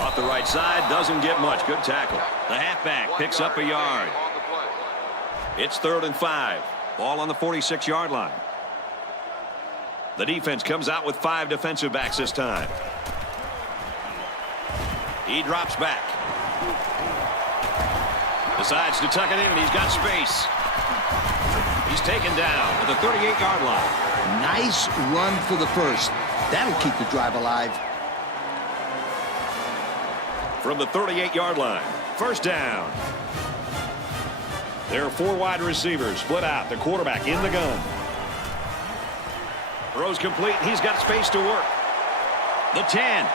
Off the right side, doesn't get much. Good tackle. The halfback picks up a yard. It's 3rd and 5. Ball on the 46-yard line. The defense comes out with 5 defensive backs this time. He drops back. Decides to tuck it in, and he's got space. He's taken down at the 38-yard line. Nice run for the first. That'll keep the drive alive. From the 38-yard line, first down. There are 4 wide receivers split out. The quarterback in the gun. Throws complete. He's got space to work. The 10.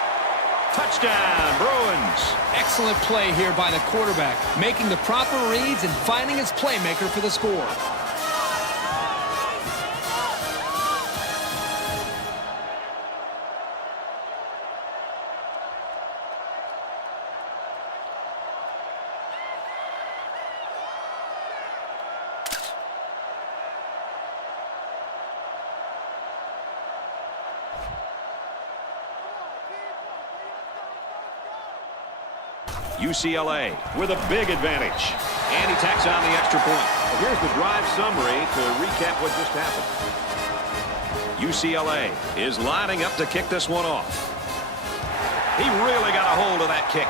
Touchdown, Bruins. Excellent play here by the quarterback, making the proper reads and finding his playmaker for the score. UCLA with a big advantage. And he tacks on the extra point. Here's the drive summary to recap what just happened. UCLA is lining up to kick this one off. He really got a hold of that kick.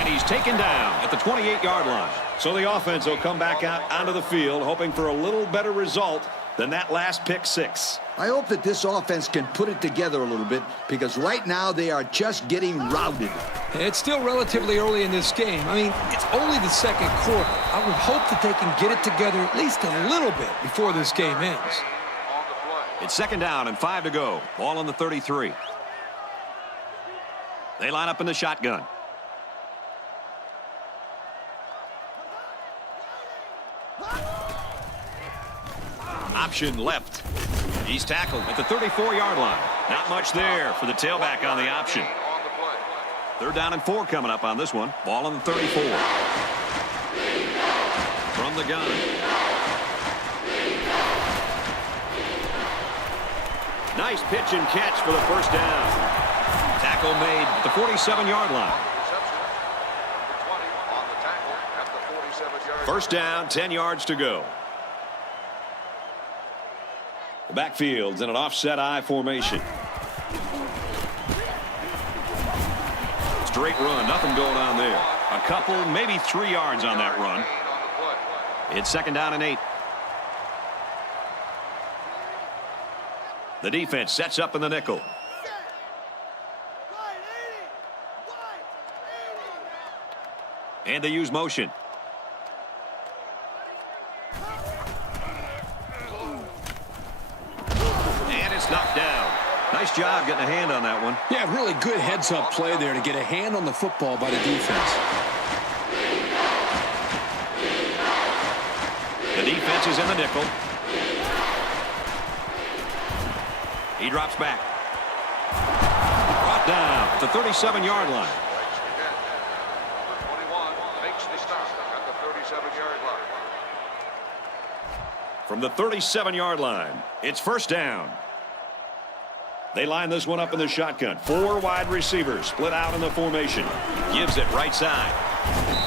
And he's taken down at the 28-yard line. So the offense will come back out onto the field, hoping for a little better result than that last pick six. I hope that this offense can put it together a little bit, because right now they are just getting routed. It's still relatively early in this game. I mean, it's only the second quarter. I would hope that they can get it together at least a little bit before this game ends. It's second down and 5 to go. Ball on the 33. They line up in the shotgun. Option left. He's tackled at the 34-yard line. Not much there for the tailback on the option. Third down and 4 coming up on this one. Ball on the 34. From the gun. Nice pitch and catch for the first down. Tackle made at the 47-yard line. First down, 10 yards to go. The backfield's in an offset I formation. Straight run, nothing going on there. A couple, maybe 3 yards on that run. It's second down and 8. The defense sets up in the nickel. And they use motion. And it's knocked down. Nice job getting a hand on that one. Yeah, really good heads-up play there to get a hand on the football by the defense. The defense is in the nickel. He drops back. Brought down at the 37-yard line. From the 37-yard line, it's first down. They line this one up in the shotgun. 4 wide receivers split out in the formation. Gives it right side.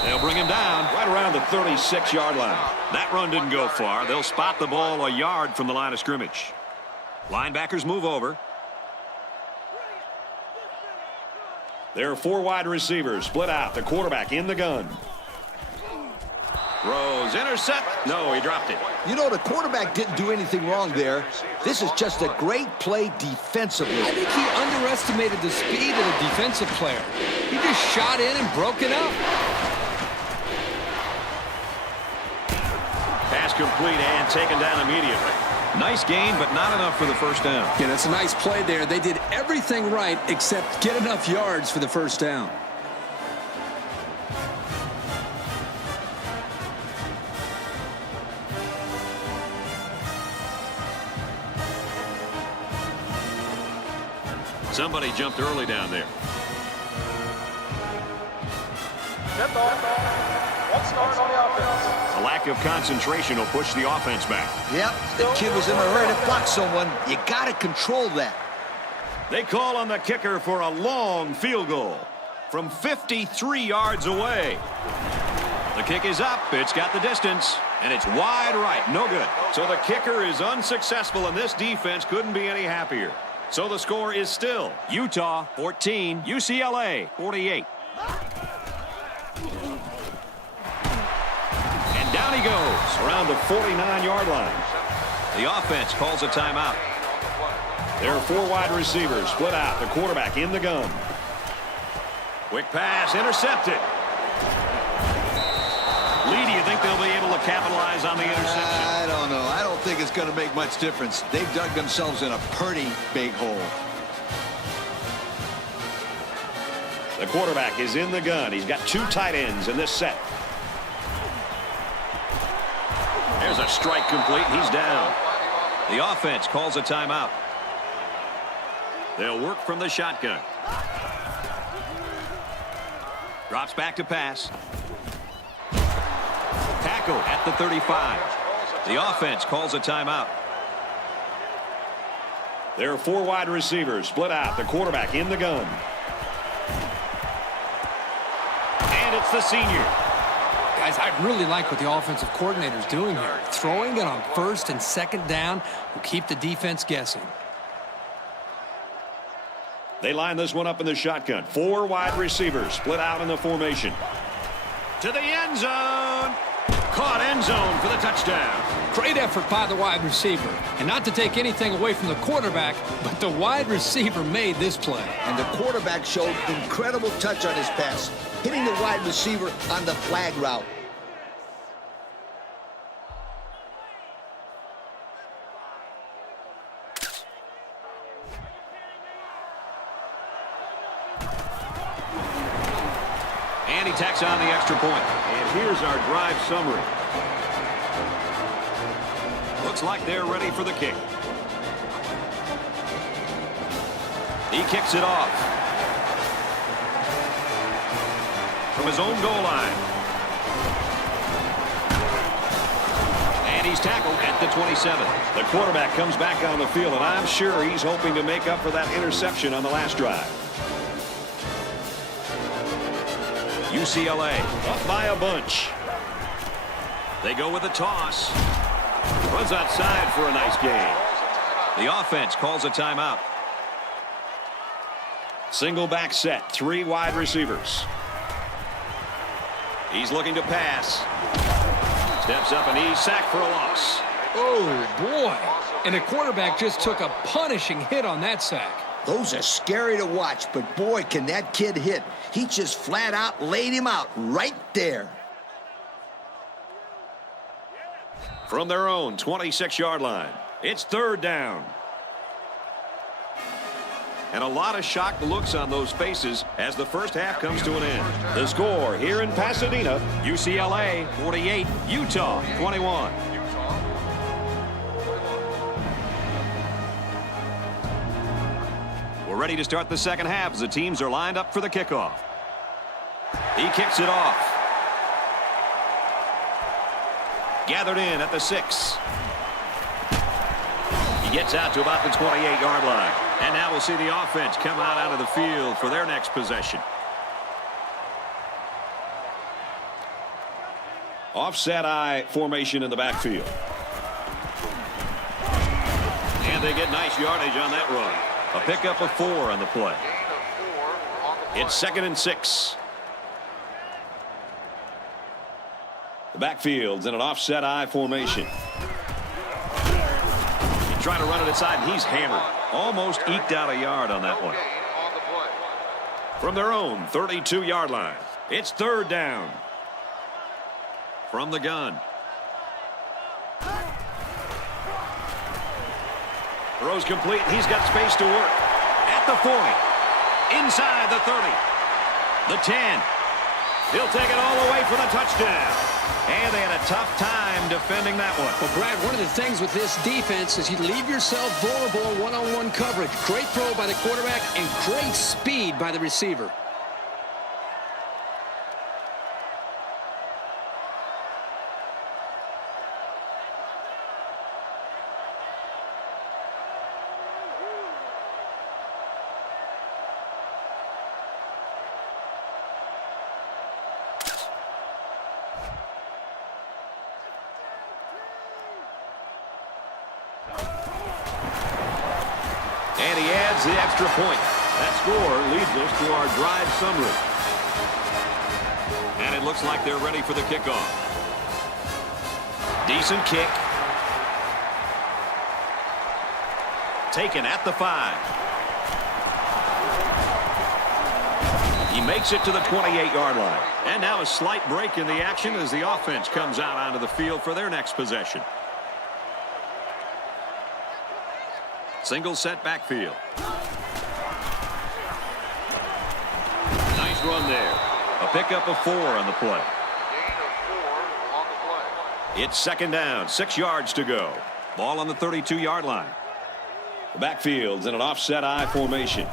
They'll bring him down right around the 36-yard line. That run didn't go far. They'll spot the ball a yard from the line of scrimmage. Linebackers move over. There are 4 wide receivers split out. The quarterback in the gun. Throws, intercept. No, he dropped it. You know, the quarterback didn't do anything wrong there. This is just a great play defensively. I think he underestimated the speed of the defensive player. He just shot in and broke it up. Pass complete and taken down immediately. Nice gain, but not enough for the first down. Yeah, that's a nice play there. They did everything right except get enough yards for the first down. Somebody jumped early down there. A lack of concentration will push the offense back. Yep, the kid was in a hurry to block someone. You got to control that. They call on the kicker for a long field goal from 53 yards away. The kick is up. It's got the distance, and it's wide right. No good. So the kicker is unsuccessful, and this defense couldn't be any happier. So the score is still Utah 14, UCLA 48. And down he goes around the 49-yard line. The offense calls a timeout. There are 4 wide receivers split out. The quarterback in the gun. Quick pass, intercepted. Lee, do you think they'll be able to capitalize on the interception? I don't know. I don't think it's going to make much difference. They've dug themselves in a pretty big hole. The quarterback is in the gun. He's got 2 tight ends in this set. There's a strike complete. He's down. The offense calls a timeout. They'll work from the shotgun. Drops back to pass. Tackle at the 35. The offense calls a timeout. There are 4 wide receivers split out. The quarterback in the gun. And it's the senior. Guys, I really like what the offensive coordinator's doing here. Throwing it on first and second down will keep the defense guessing. They line this one up in the shotgun. 4 wide receivers split out in the formation. To the end zone. Caught end zone for the touchdown. Great effort by the wide receiver. And not to take anything away from the quarterback, but the wide receiver made this play. And the quarterback showed incredible touch on his pass, hitting the wide receiver on the flag route. And he tacks on the extra point. And here's our drive summary. Looks like they're ready for the kick. He kicks it off from his own goal line. And he's tackled at the 27. The quarterback comes back on the field, and I'm sure he's hoping to make up for that interception on the last drive. UCLA up by a bunch. They go with a toss. Runs outside for a nice gain. The offense calls a timeout. Single back set, 3 wide receivers. He's looking to pass. Steps up and he's sacked for a loss. Oh, boy. And the quarterback just took a punishing hit on that sack. Those are scary to watch, but boy, can that kid hit. He just flat out laid him out right there. From their own 26-yard line, it's 3rd down. And a lot of shocked looks on those faces as the first half comes to an end. The score here in Pasadena, UCLA 48, Utah 21. We're ready to start the second half as the teams are lined up for the kickoff. He kicks it off. Gathered in at the 6. He gets out to about the 28-yard line. And now we'll see the offense come out of the field for their next possession. Offset I formation in the backfield. And they get nice yardage on that run. A pickup of 4 on the play. It's 2nd and 6. The backfield's in an offset I formation. He tried to run it inside, and he's hammered. Almost eked out a yard on that one. From their own 32-yard line, it's 3rd down. From the gun. Throws complete. He's got space to work. At the 40. Inside the 30. The 10. He'll take it all the way for the touchdown. And they had a tough time defending that one. Well, Brad, one of the things with this defense is you leave yourself vulnerable in one-on-one coverage. Great throw by the quarterback and great speed by the receiver. And he adds the extra point. That score leads us to our drive summary. And it looks like they're ready for the kickoff. Decent kick. Taken at the 5. He makes it to the 28-yard line. And now a slight break in the action as the offense comes out onto the field for their next possession. Single set backfield. Nice run there. A pickup of 4 on the play. It's 2nd down, 6 yards to go. Ball on the 32-yard line. The backfield's in an offset I formation.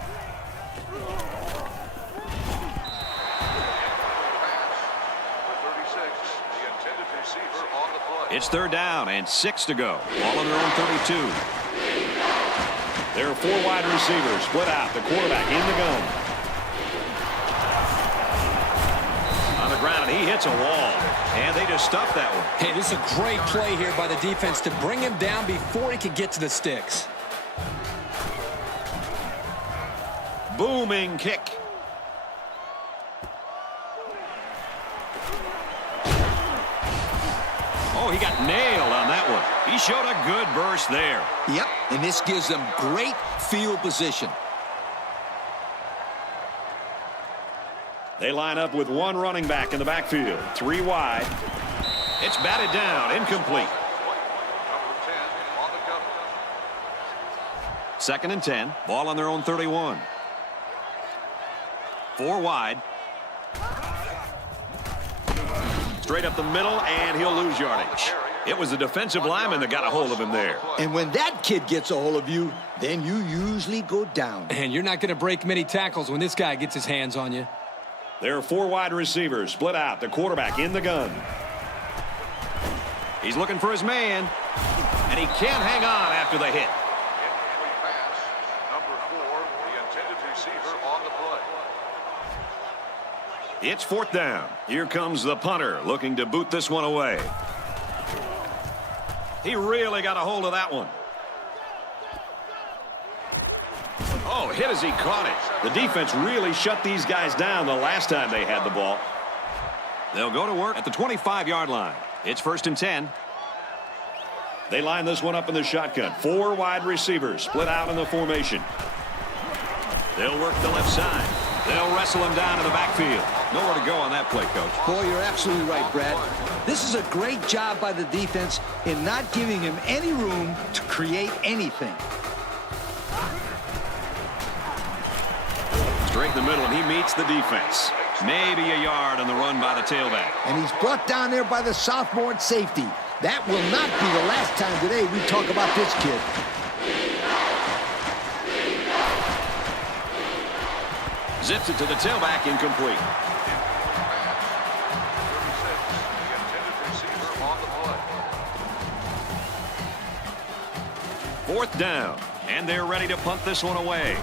It's 3rd down and 6 to go. Ball on their own 32. There are 4 wide receivers split out. The quarterback in the gun. On the ground, and he hits a wall. And they just stuffed that one. Hey, this is a great play here by the defense to bring him down before he could get to the sticks. Booming kick. Oh, he got nailed on that one. He showed a good burst there. Yep, and this gives them great field position. They line up with one running back in the backfield. 3 wide. It's batted down, incomplete. Number 10 on the cover. 2nd and 10. Ball on their own 31. 4 wide. Straight up the middle, and he'll lose yardage. It was the defensive lineman that got a hold of him there. And when that kid gets a hold of you, then you usually go down. And you're not going to break many tackles when this guy gets his hands on you. There are 4 wide receivers split out. The quarterback in the gun. He's looking for his man, and he can't hang on after the hit. Incomplete pass. Number 4, the intended receiver on the play. It's 4th down. Here comes the punter looking to boot this one away. He really got a hold of that one. Oh, hit as he caught it. The defense really shut these guys down the last time they had the ball. They'll go to work at the 25-yard line. It's 1st and 10. They line this one up in the shotgun. 4 wide receivers split out in the formation. They'll work the left side. They'll wrestle him down in the backfield. Nowhere to go on that play, Coach. Boy, you're absolutely right, Brad. This is a great job by the defense in not giving him any room to create anything. Straight in the middle, and he meets the defense. Maybe a yard on the run by the tailback. And he's brought down there by the sophomore at safety. That will not be the last time today we talk about this kid. Zips it to the tailback, incomplete. The intended receiver on the play. 4th down, and they're ready to punt this one away.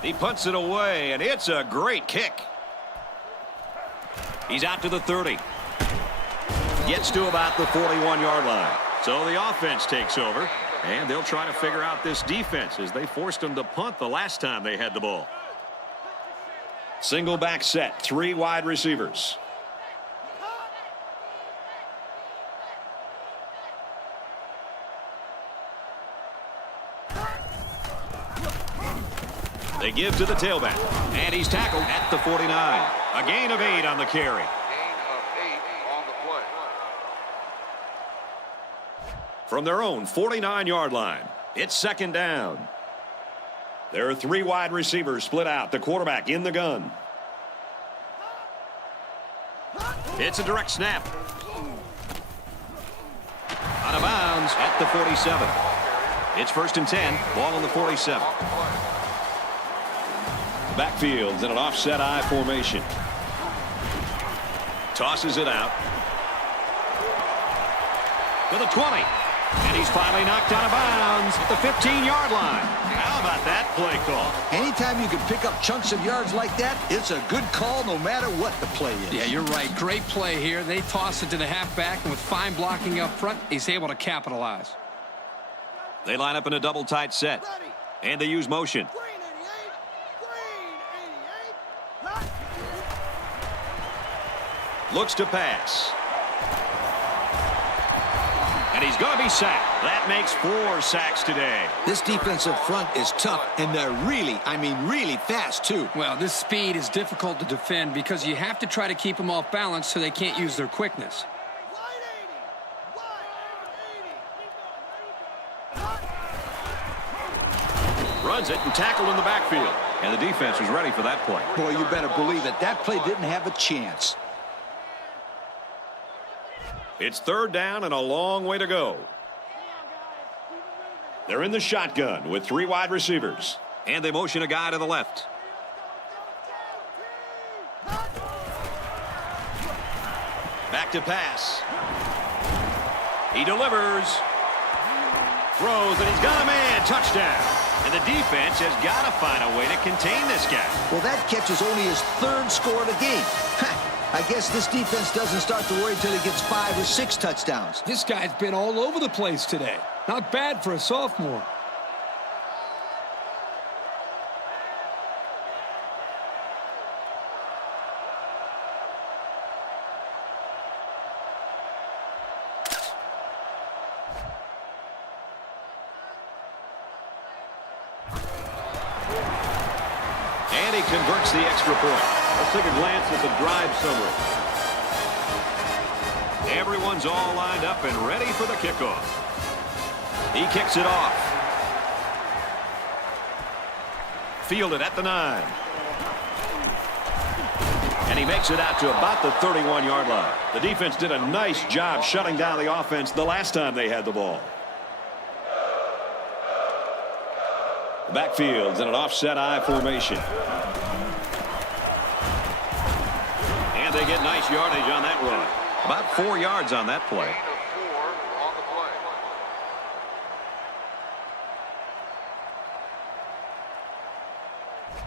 He punts it away, and it's a great kick. He's out to the 30. Gets to about the 41-yard line. So the offense takes over, and they'll try to figure out this defense as they forced them to punt the last time they had the ball. Single back set, 3 wide receivers. They give to the tailback, and he's tackled at the 49. A gain of 8 on the carry. Gain of 8 on the play. From their own 49-yard line, it's 2nd down. There are 3 wide receivers split out. The quarterback in the gun. It's a direct snap. Out of bounds at the 47. It's 1st and 10. Ball on the 47. Backfields in an offset I formation. Tosses it out. To the 20. And he's finally knocked out of bounds at the 15-yard line. How about that play call? Anytime you can pick up chunks of yards like that, it's a good call no matter what the play is. Yeah, you're right. Great play here. They toss it to the halfback, and with fine blocking up front, he's able to capitalize. They line up in a double tight set. And they use motion. Looks to pass. And he's going to be sacked. That makes 4 sacks today. This defensive front is tough, and they're really, I mean really fast, too. Well, this speed is difficult to defend because you have to try to keep them off balance so they can't use their quickness. Runs it and tackled in the backfield. And the defense was ready for that play. Boy, you better believe it. That play didn't have a chance. It's 3rd down and a long way to go. They're in the shotgun with 3 wide receivers. And they motion a guy to the left. Back to pass. He delivers. Throws, and he's got a man. Touchdown. And the defense has got to find a way to contain this guy. Well, that catch is only his 3rd score of the game. I guess this defense doesn't start to worry until he gets 5 or 6 touchdowns. This guy's been all over the place today. Not bad for a sophomore. he converts the extra point. Let's take a glance at the drive summary. Everyone's all lined up and ready for the kickoff. He kicks it off. Fielded at the 9. And he makes it out to about the 31-yard line. The defense did a nice job shutting down the offense the last time they had the ball. The backfield's in an offset I formation. And they get nice yardage on that run. About 4 yards on that play. Gain of 4 on the play.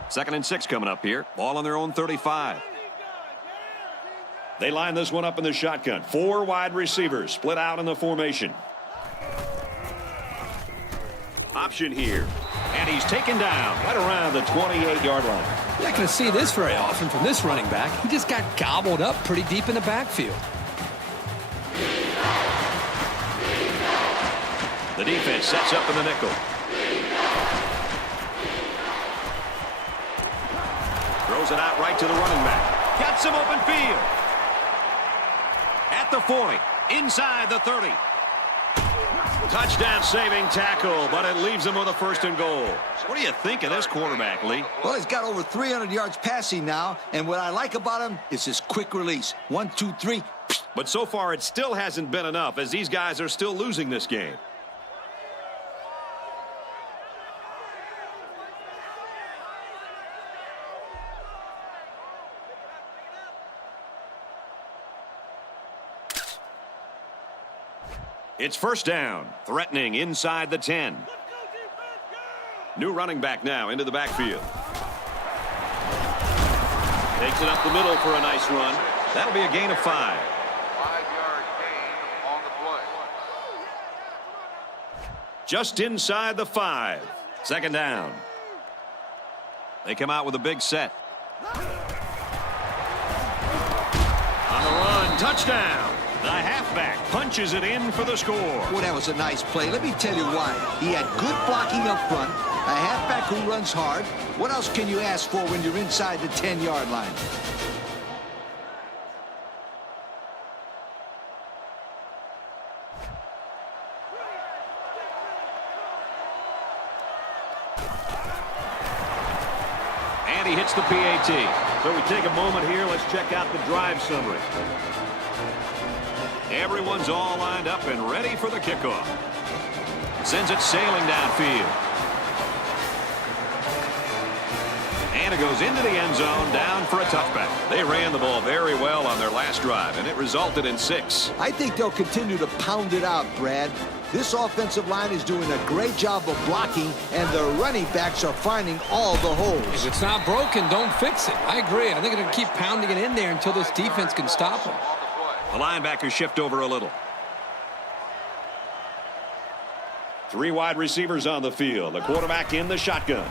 Second and 6 coming up here. Ball on their own 35. They line this one up in the shotgun. 4 wide receivers split out in the formation. Option here. And he's taken down right around the 28-yard line. You're not going to see this very often from this running back. He just got gobbled up pretty deep in the backfield. The defense sets up in the nickel. Throws it out right to the running back. Got some open field. At the 40. Inside the 30. Touchdown saving tackle, but it leaves him with a 1st and goal. What do you think of this quarterback, Lee? Well, he's got over 300 yards passing now, and what I like about him is his quick release. 1, 2, 3. But so far, it still hasn't been enough, as these guys are still losing this game. It's 1st down, threatening inside the 10. New running back now into the backfield. Takes it up the middle for a nice run. That'll be a gain of 5. 5-yard gain on the play. Just inside the 5. 2nd down. They come out with a big set. On the run, touchdown. The halfback punches it in for the score. Well, that was a nice play. Let me tell you why. He had good blocking up front, a halfback who runs hard. What else can you ask for when you're inside the 10-yard line? And he hits the PAT. So we take a moment here. Let's check out the drive summary. Everyone's all lined up and ready for the kickoff. Sends it sailing downfield. And it goes into the end zone, down for a touchback. They ran the ball very well on their last drive, and it resulted in 6. I think they'll continue to pound it out, Brad. This offensive line is doing a great job of blocking, and the running backs are finding all the holes. If it's not broken, don't fix it. I agree. I think they're going to keep pounding it in there until this defense can stop them. The linebackers shift over a little. 3 wide receivers on the field. The quarterback in the shotgun.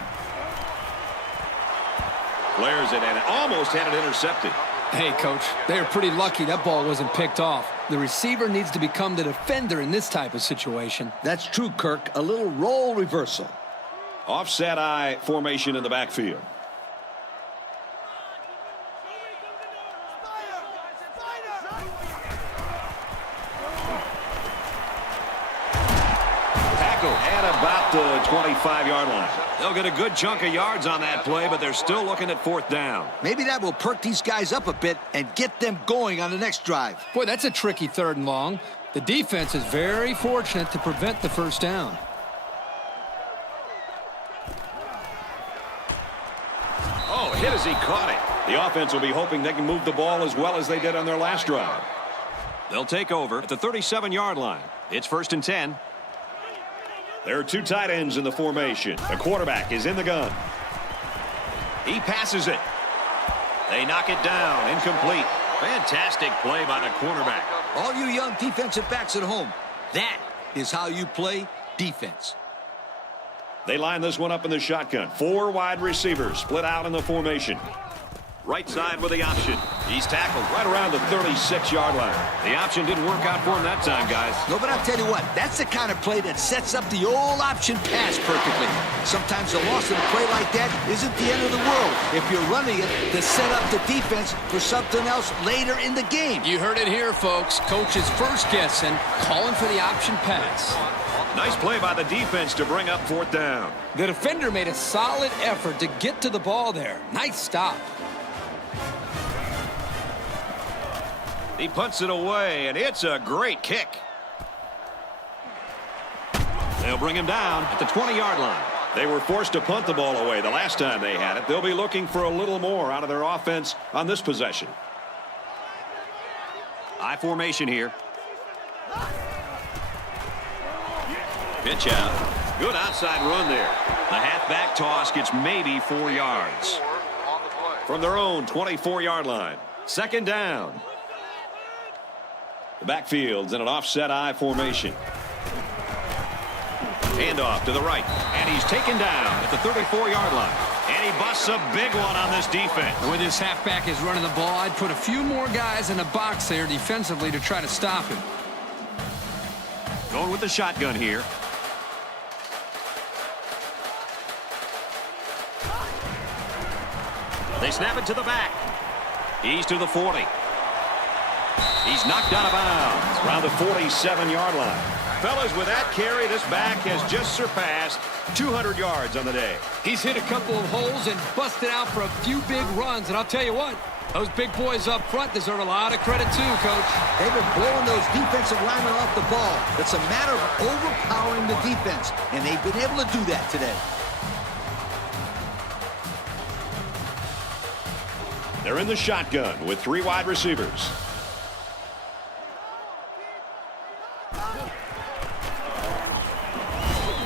Flares it and almost had it intercepted. Hey, Coach, they're pretty lucky that ball wasn't picked off. The receiver needs to become the defender in this type of situation. That's true, Kirk. A little role reversal. Offset I formation in the backfield. At about the 25-yard line. They'll get a good chunk of yards on that play, but they're still looking at 4th down. Maybe that will perk these guys up a bit and get them going on the next drive. Boy, that's a tricky 3rd and long. The defense is very fortunate to prevent the 1st down. Oh, hit as he caught it. The offense will be hoping they can move the ball as well as they did on their last drive. They'll take over at the 37-yard line. It's 1st and 10. There are 2 tight ends in the formation. The quarterback is in the gun. He passes it. They knock it down. Incomplete. Fantastic play by the cornerback. All you young defensive backs at home, that is how you play defense. They line this one up in the shotgun. 4 wide receivers split out in the formation. Right side with the option. He's tackled right around the 36-yard line. The option didn't work out for him that time, guys. No, but I'll tell you what, that's the kind of play that sets up the old option pass perfectly. Sometimes the loss of a play like that isn't the end of the world if you're running it to set up the defense for something else later in the game. You heard it here, folks. Coach is first guessing, calling for the option pass. Nice play by the defense to bring up 4th down. The defender made a solid effort to get to the ball there. Nice stop. He punts it away, and it's a great kick. They'll bring him down at the 20-yard line. They were forced to punt the ball away the last time they had it. They'll be looking for a little more out of their offense on this possession. I formation here. Pitch out. Good outside run there. The halfback toss gets maybe 4 yards. From their own 24-yard line. 2nd down. The backfield's in an offset I formation. Handoff to the right. And he's taken down at the 34-yard line. And he busts a big one on this defense. The way this halfback is running the ball, I'd put a few more guys in the box there defensively to try to stop him. Going with the shotgun here. They snap it to the back. He's to the 40. He's knocked out of bounds around the 47-yard line. Fellas, with that carry, this back has just surpassed 200 yards on the day. He's hit a couple of holes and busted out for a few big runs. And I'll tell you what, those big boys up front deserve a lot of credit too, Coach. They've been blowing those defensive linemen off the ball. It's a matter of overpowering the defense, and they've been able to do that today. They're in the shotgun with 3 wide receivers.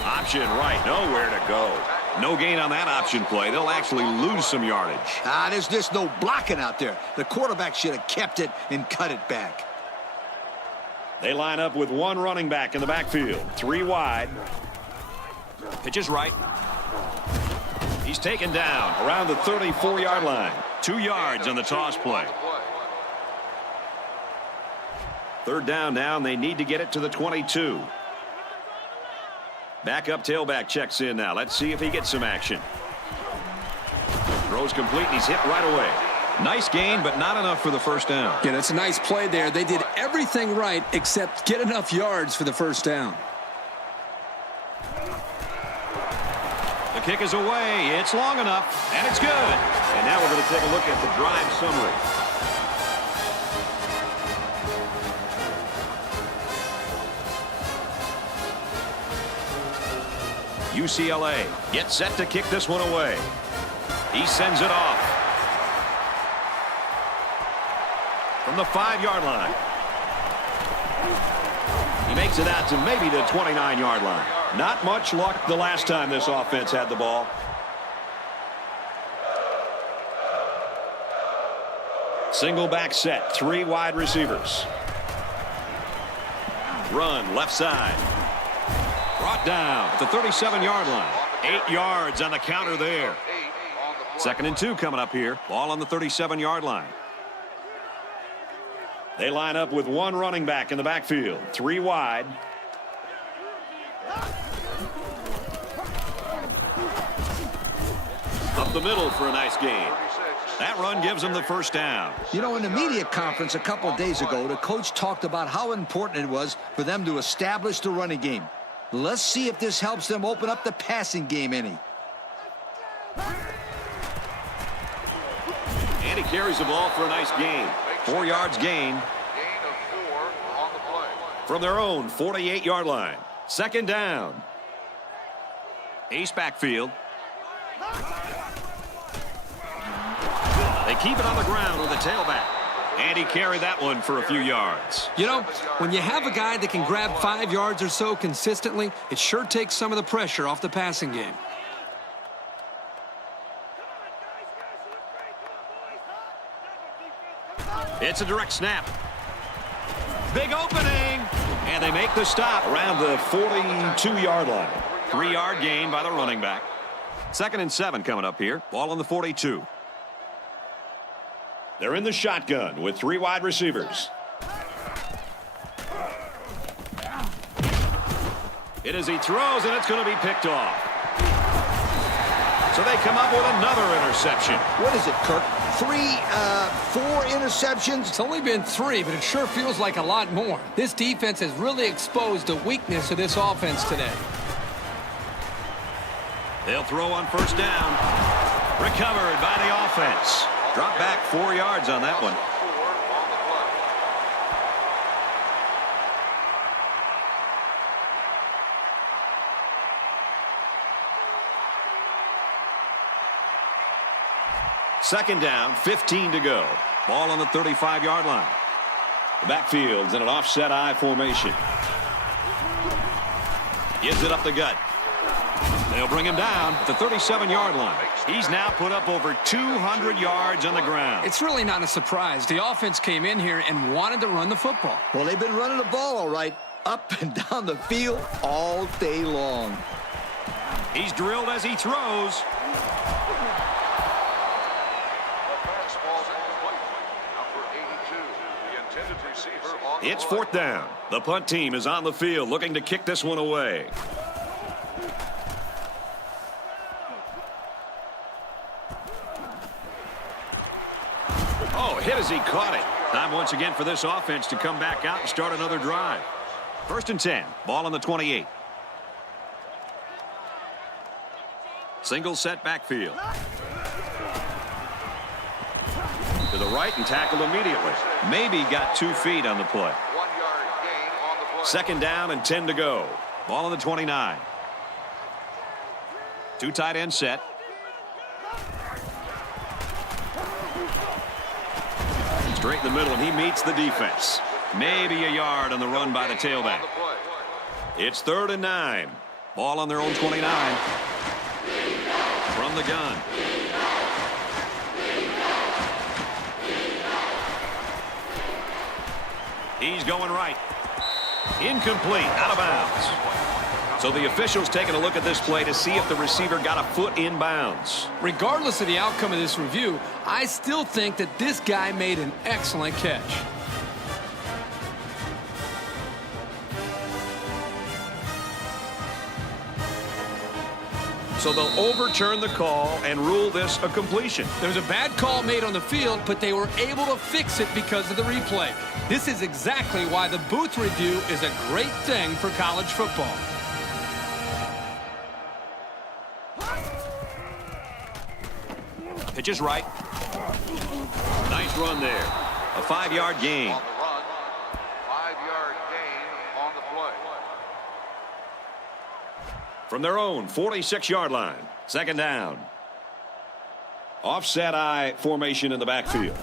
Option right, nowhere to go. No gain on that option play. They'll actually lose some yardage. There's just no blocking out there. The quarterback should have kept it and cut it back. They line up with 1 running back in the backfield. 3 wide. Pitch is right. He's taken down around the 34-yard line. 2 yards on the toss play. 3rd down now, and they need to get it to the 22. Backup tailback checks in now. Let's see if he gets some action. Throws complete, and he's hit right away. Nice gain, but not enough for the 1st down. Yeah, that's a nice play there. They did everything right except get enough yards for the 1st down. The kick is away. It's long enough, and it's good. And now we're going to take a look at the drive summary. UCLA gets set to kick this one away. He sends it off. From the 5-yard line. He makes it out to maybe the 29-yard line. Not much luck the last time this offense had the ball. Single back set, 3 wide receivers. Run left side. Brought down at the 37-yard line. 8 yards on the counter there. 2nd and 2 coming up here. Ball on the 37-yard line. They line up with 1 running back in the backfield. 3 wide. Up the middle for a nice gain. That run gives them the 1st down. You know, in the media conference a couple of days ago, the coach talked about how important it was for them to establish the running game. Let's see if this helps them open up the passing game any. And he carries the ball for a nice gain. 4 yards gain. Gain of 4 on the play. From their own 48-yard line. 2nd down. Ace backfield. They keep it on the ground with the tailback. And he carried that one for a few yards. You know, when you have a guy that can grab 5 yards or so consistently, it sure takes some of the pressure off the passing game. It's a direct snap. Big opening. And they make the stop around the 42-yard line. 3-yard gain by the running back. 2nd and 7 coming up here. Ball on the 42. They're in the shotgun with 3 wide receivers. It is he throws, and it's going to be picked off. So they come up with another interception. What is it, Kirk? 4 interceptions? It's only been 3, but it sure feels like a lot more. This defense has really exposed the weakness of this offense today. They'll throw on first down. Recovered by the offense. Drop back 4 yards on that one. Second down, 15 to go. Ball on the 35-yard line. The backfield's in an offset I formation. Gives it up the gut. They'll bring him down at the 37-yard line. He's now put up over 200 yards on the ground. It's really not a surprise. The offense came in here and wanted to run the football. Well, they've been running the ball all right, up and down the field all day long. He's drilled as he throws. It's fourth down. The punt team is on the field looking to kick this one away. Oh, hit as he caught it. Time once again for this offense to come back out and start another drive. First and 10. Ball on the 28. Single set backfield. To the right and tackled immediately. Maybe got 2 feet on the play. 1 yard gain on the play. Second down and 10 to go. Ball on the 29. 2 tight end set. Straight in the middle, and he meets the defense. Maybe a yard on the run by the tailback. It's 3rd and 9. Ball on their own 29. From the gun. He's going right. Incomplete, out of bounds. So the officials taking a look at this play to see if the receiver got a foot in bounds. Regardless of the outcome of this review, I still think that this guy made an excellent catch. So they'll overturn the call and rule this a completion. There was a bad call made on the field, but they were able to fix it because of the replay. This is exactly why the booth review is a great thing for college football. Pitch is right. Nice run there. A 5-yard gain. On the run, 5-yard gain on the play. From their own 46-yard line. Second down. Offset I formation in the backfield.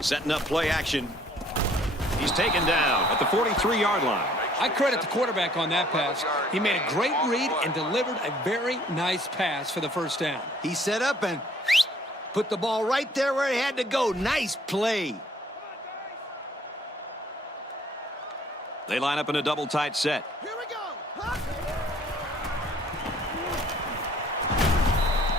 Setting up play action. He's taken down at the 43-yard line. I credit the quarterback on that pass. He made a great read and delivered a very nice pass for the first down. He set up and put the ball right there where it had to go. Nice play. They line up in a double tight set. Here we go.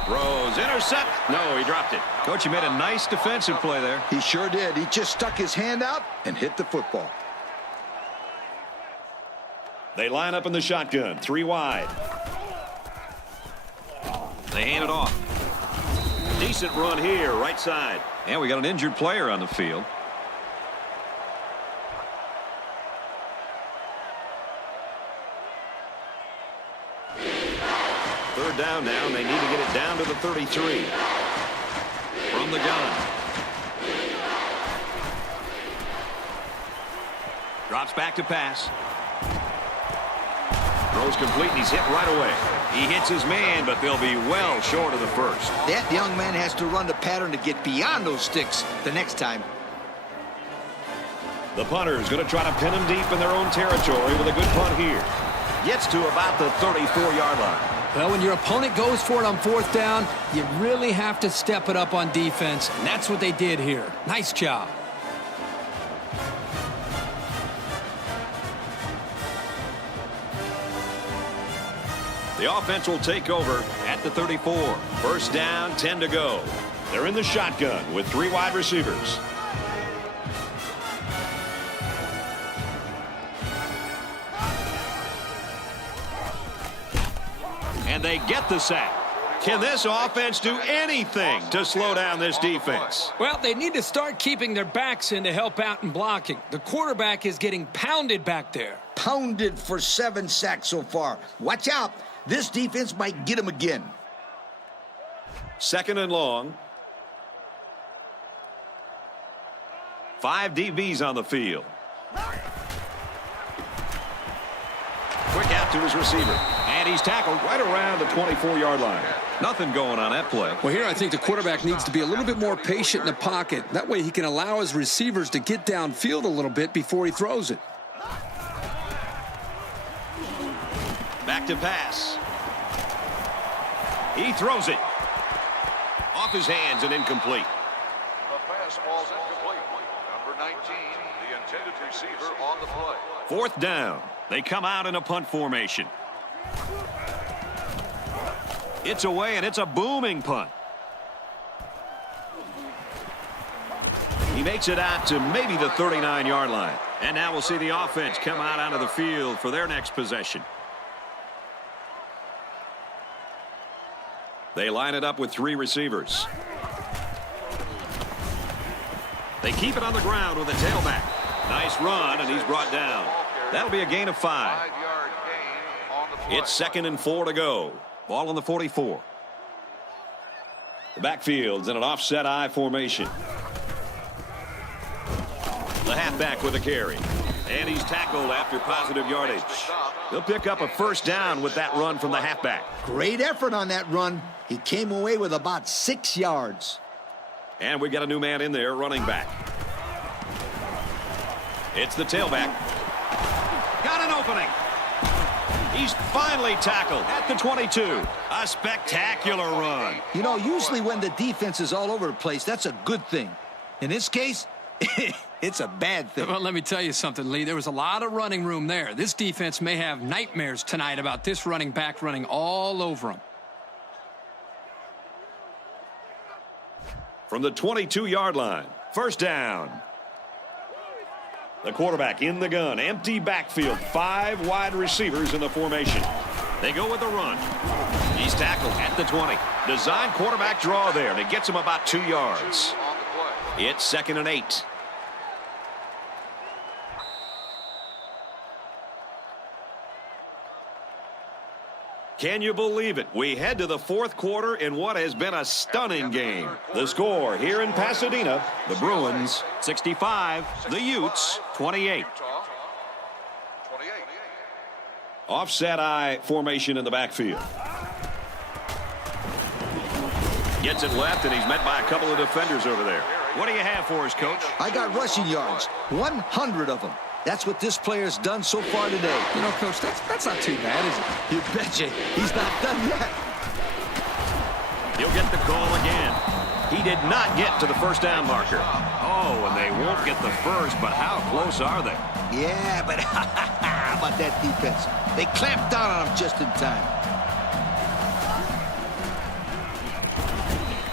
Throws, intercept. No, he dropped it. Coach, he made a nice defensive play there. He sure did. He just stuck his hand out and hit the football. They line up in the shotgun, 3 wide. They hand it off. Decent run here, right side. And we got an injured player on the field. Third down now, and they need to get it down to the 33. From the gun. Drops back to pass. Throws complete, and he's hit right away. He hits his man, but they'll be well short of the first. That young man has to run the pattern to get beyond those sticks the next time. The punter is going to try to pin him deep in their own territory with a good punt here. Gets to about the 34-yard line. Well, when your opponent goes for it on fourth down, you really have to step it up on defense, and that's what they did here. Nice job. The offense will take over at the 34. First down, 10 to go. They're in the shotgun with 3 wide receivers. And they get the sack. Can this offense do anything to slow down this defense? Well, they need to start keeping their backs in to help out in blocking. The quarterback is getting pounded back there. Pounded for 7 sacks so far. Watch out. This defense might get him again. Second and long. 5 DBs on the field. Quick out to his receiver. And he's tackled right around the 24-yard line. Nothing going on that play. Well, here I think the quarterback needs to be a little bit more patient in the pocket. That way he can allow his receivers to get downfield a little bit before he throws it. Back to pass. He throws it. Off his hands and incomplete. The pass falls incomplete. Number 19, the intended receiver on the play. Fourth down. They come out in a punt formation. It's away, and it's a booming punt. He makes it out to maybe the 39-yard line. And now we'll see the offense come out onto the field for their next possession. They line it up with 3 receivers. They keep it on the ground with a tailback. Nice run, and he's brought down. That'll be a gain of 5. 5-yard gain on the play. It's 2nd and 4 to go. Ball on the 44. The backfield's in an offset I formation. The halfback with a carry. And he's tackled after positive yardage. They'll pick up a first down with that run from the halfback. Great effort on that run. He came away with about 6 yards. And we got a new man in there, running back. It's the tailback. Got an opening. He's finally tackled at the 22. A spectacular run. You know, usually when the defense is all over the place, that's a good thing. In this case, it's a bad thing. Well, let me tell you something, Lee. There was a lot of running room there. This defense may have nightmares tonight about this running back running all over them. From the 22-yard line, first down. The quarterback in the gun, empty backfield, 5 wide receivers in the formation. They go with the run. He's tackled at the 20. Design quarterback draw there, and it gets him about 2 yards. It's 2nd and 8. Can you believe it? We head to the 4th quarter in what has been a stunning game. The score here in Pasadena, the Bruins 65, the Utes 28. Offset I formation in the backfield. Gets it left, and he's met by a couple of defenders over there. What do you have for us, Coach? I got rushing yards, 100 of them. That's what this player's done so far today. You know, Coach, that's not too bad, is it? You betcha. He's not done yet. He'll get the call again. He did not get to the first down marker. Oh, and they won't get the first, but how close are they? Yeah, but how about that defense? They clamped down on him just in time.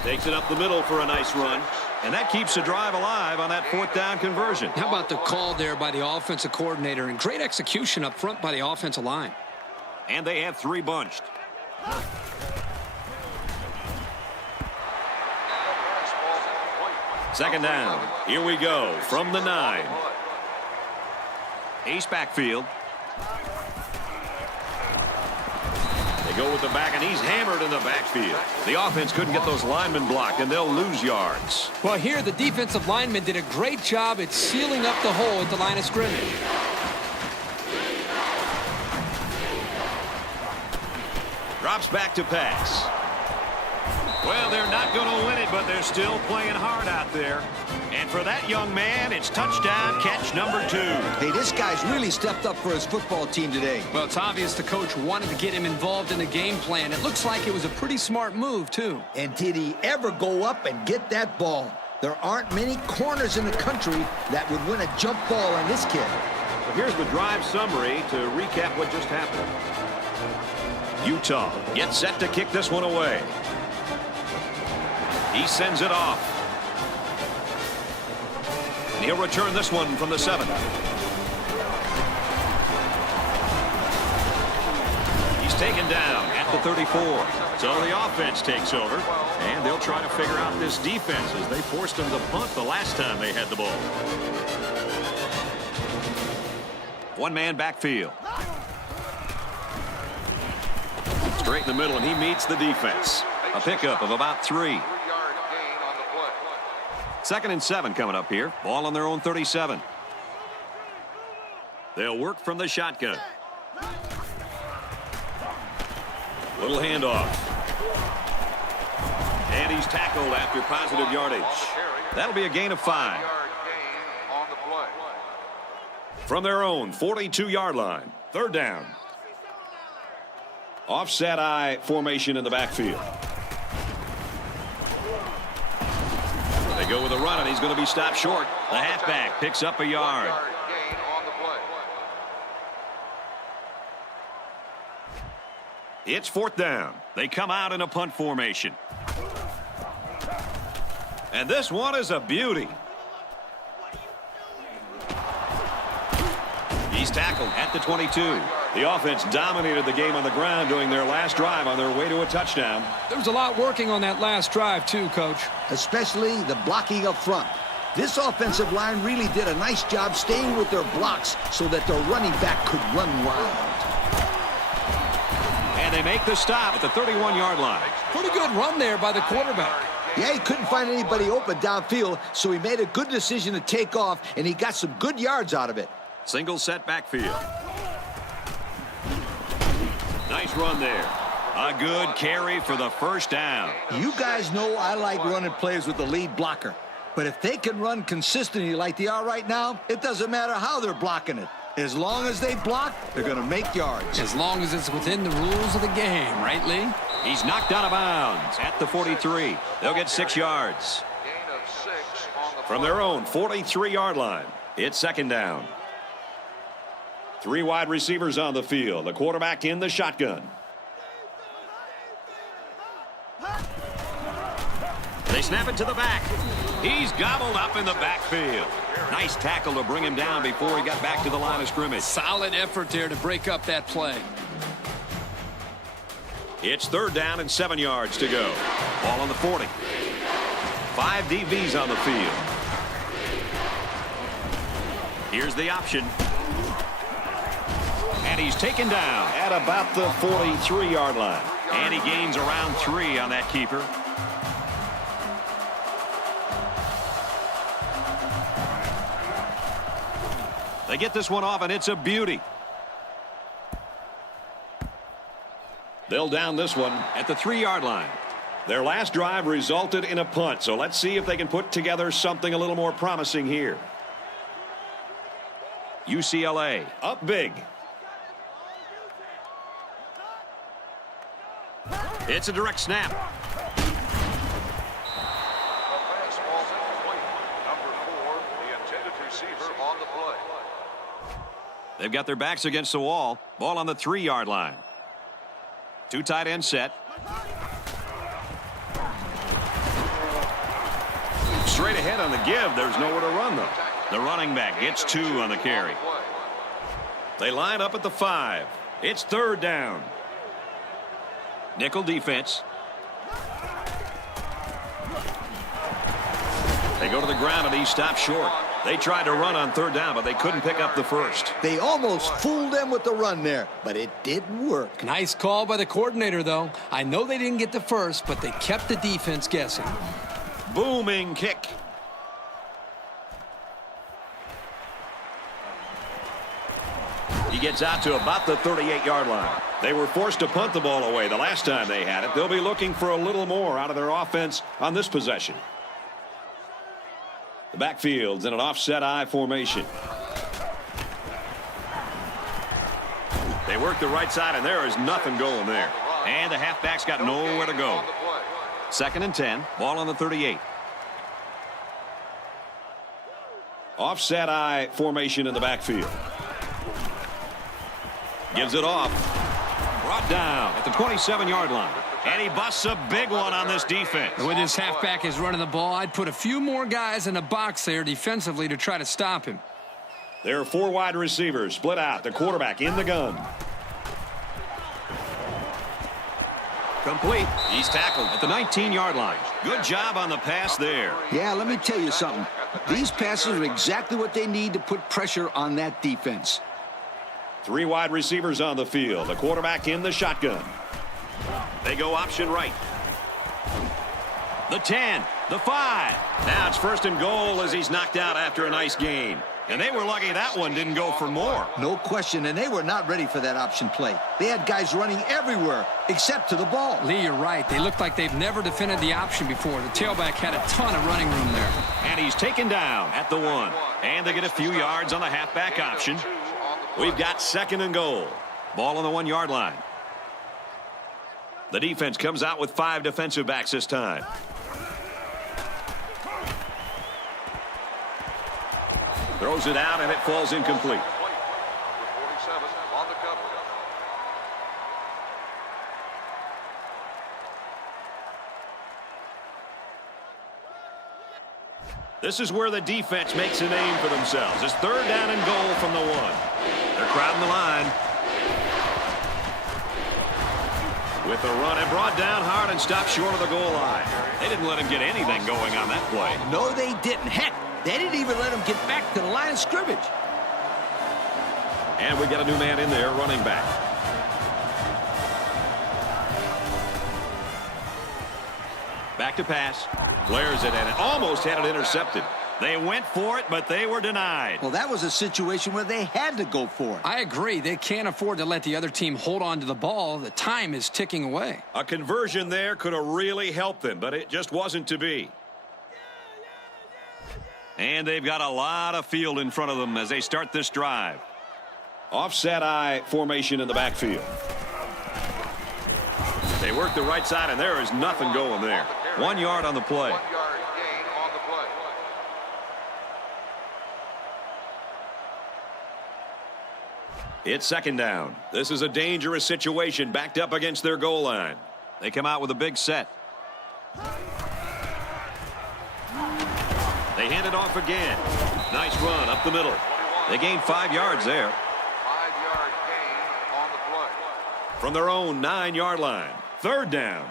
Takes it up the middle for a nice run. And that keeps the drive alive on that 4th down conversion. How about the call there by the offensive coordinator and great execution up front by the offensive line. And they have 3 bunched. Second down. Here we go from the 9. Ace backfield. They go with the back, and he's hammered in the backfield. The offense couldn't get those linemen blocked, and they'll lose yards. Well, here the defensive lineman did a great job at sealing up the hole at the line of scrimmage. Drops back to pass. Well, they're not going to win it, but they're still playing hard out there. And for that young man, it's touchdown catch number 2. Hey, this guy's really stepped up for his football team today. Well, it's obvious the coach wanted to get him involved in the game plan. It looks like it was a pretty smart move, too. And did he ever go up and get that ball? There aren't many corners in the country that would win a jump ball on this kid. So here's the drive summary to recap what just happened. Utah gets set to kick this one away. He sends it off. And he'll return this one from the 7. He's taken down at the 34. So the offense takes over, and they'll try to figure out this defense as they forced them to punt the last time they had the ball. One-man backfield. Straight in the middle, and he meets the defense. A pickup of about 3. 2nd and 7 coming up here. Ball on their own 37. They'll work from the shotgun. Little handoff. And he's tackled after positive yardage. That'll be a gain of 5. From their own 42-yard line. 3rd down. Offset I formation in the backfield. They go with a run, and he's going to be stopped short. The halfback picks up a yard. It's 4th down. They come out in a punt formation. And this one is a beauty. He's tackled at the 22. The offense dominated the game on the ground during their last drive on their way to a touchdown. There was a lot working on that last drive, too, Coach. Especially the blocking up front. This offensive line really did a nice job staying with their blocks so that their running back could run wild. And they make the stop at the 31-yard line. Pretty good run there by the quarterback. Yeah, he couldn't find anybody open downfield, so he made a good decision to take off, and he got some good yards out of it. Single set backfield. Nice run there. A good carry for the 1st down. You guys know I like running plays with the lead blocker. But if they can run consistently like they are right now, it doesn't matter how they're blocking it. As long as they block, they're going to make yards. As long as it's within the rules of the game, right, Lee? He's knocked out of bounds at the 43. They'll get 6 yards. From their own 43-yard line, it's 2nd down. 3 wide receivers on the field. The quarterback in the shotgun. They snap it to the back. He's gobbled up in the backfield. Nice tackle to bring him down before he got back to the line of scrimmage. Solid effort there to break up that play. It's 3rd down and 7 yards to go. Ball on the 40. 5 DBs on the field. Here's the option. And he's taken down at about the 43-yard line. And he gains around 3 on that keeper. They get this one off, and it's a beauty. They'll down this one at the 3-yard line. Their last drive resulted in a punt, so let's see if they can put together something a little more promising here. UCLA up big. It's a direct snap. The fastball's incomplete. Number 4, the intended receiver on the play. They've got their backs against the wall. Ball on the 3-yard line. 2 tight end set. Straight ahead on the give. There's nowhere to run, though. The running back gets 2 on the carry. They line up at the 5. It's 3rd down. Nickel defense. They go to the ground, and he stopped short. They tried to run on 3rd down, but they couldn't pick up the 1st. They almost fooled them with the run there, but it didn't work. Nice call by the coordinator, though. I know they didn't get the 1st, but they kept the defense guessing. Booming kick. He gets out to about the 38-yard line. They were forced to punt the ball away the last time they had it. They'll be looking for a little more out of their offense on this possession. The backfield's in an offset I formation. They work the right side, and there is nothing going there. And the halfback's got nowhere to go. 2nd and 10. Ball on the 38. Offset I formation in the backfield. Gives it off. Brought down at the 27-yard line. And he busts a big one on this defense. The way this halfback is running the ball, I'd put a few more guys in the box there defensively to try to stop him. There are 4 wide receivers split out. The quarterback in the gun. Complete. He's tackled at the 19-yard line. Good job on the pass there. Yeah, let me tell you something. These passes are exactly what they need to put pressure on that defense. 3 wide receivers on the field. The quarterback in the shotgun. They go option right. The 10, the 5. Now it's first and goal as he's knocked out after a nice gain. And they were lucky that one didn't go for more. No question, and they were not ready for that option play. They had guys running everywhere except to the ball. Lee, you're right. They look like they've never defended the option before. The tailback had a ton of running room there. And he's taken down at the 1. And they get a few yards on the halfback option. We've got second and goal. Ball on the 1-yard line. The defense comes out with 5 defensive backs this time. Throws it out, and it falls incomplete. This is where the defense makes a name for themselves. It's third down and goal from the 1. They're crowding the line. With the run and brought down hard and stopped short of the goal line. They didn't let him get anything going on that play. No, they didn't. Heck, they didn't even let him get back to the line of scrimmage. And we got a new man in there, running back. Back to pass. Flares it and almost had it intercepted. They went for it, but they were denied. Well, that was a situation where they had to go for it. I agree. They can't afford to let the other team hold on to the ball. The time is ticking away. A conversion there could have really helped them, but it just wasn't to be. And they've got a lot of field in front of them as they start this drive. Offset I formation in the backfield. They work the right side, and there is nothing going there. 1 yard on the play. It's second down. This is a dangerous situation, backed up against their goal line. They come out with a big set. They hand it off again. Nice run up the middle. They gained 5 yards there. 5-yard gain on the play. From their own 9-yard line. Third down.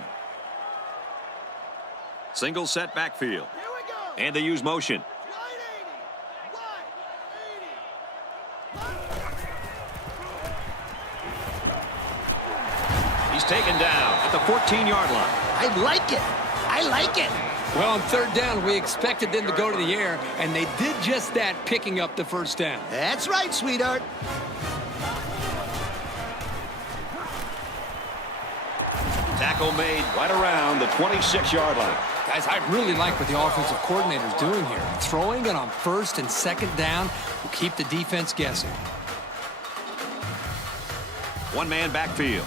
Single set backfield. And they use motion. He's taken down at the 14-yard line. I like it. I like it. Well, on third down, we expected them to go to the air, and they did just that, picking up the first down. That's right, sweetheart. Tackle made right around the 26-yard line. Guys, I really like what the offensive coordinator is doing here. Throwing it on first and second down will keep the defense guessing. One-man backfield.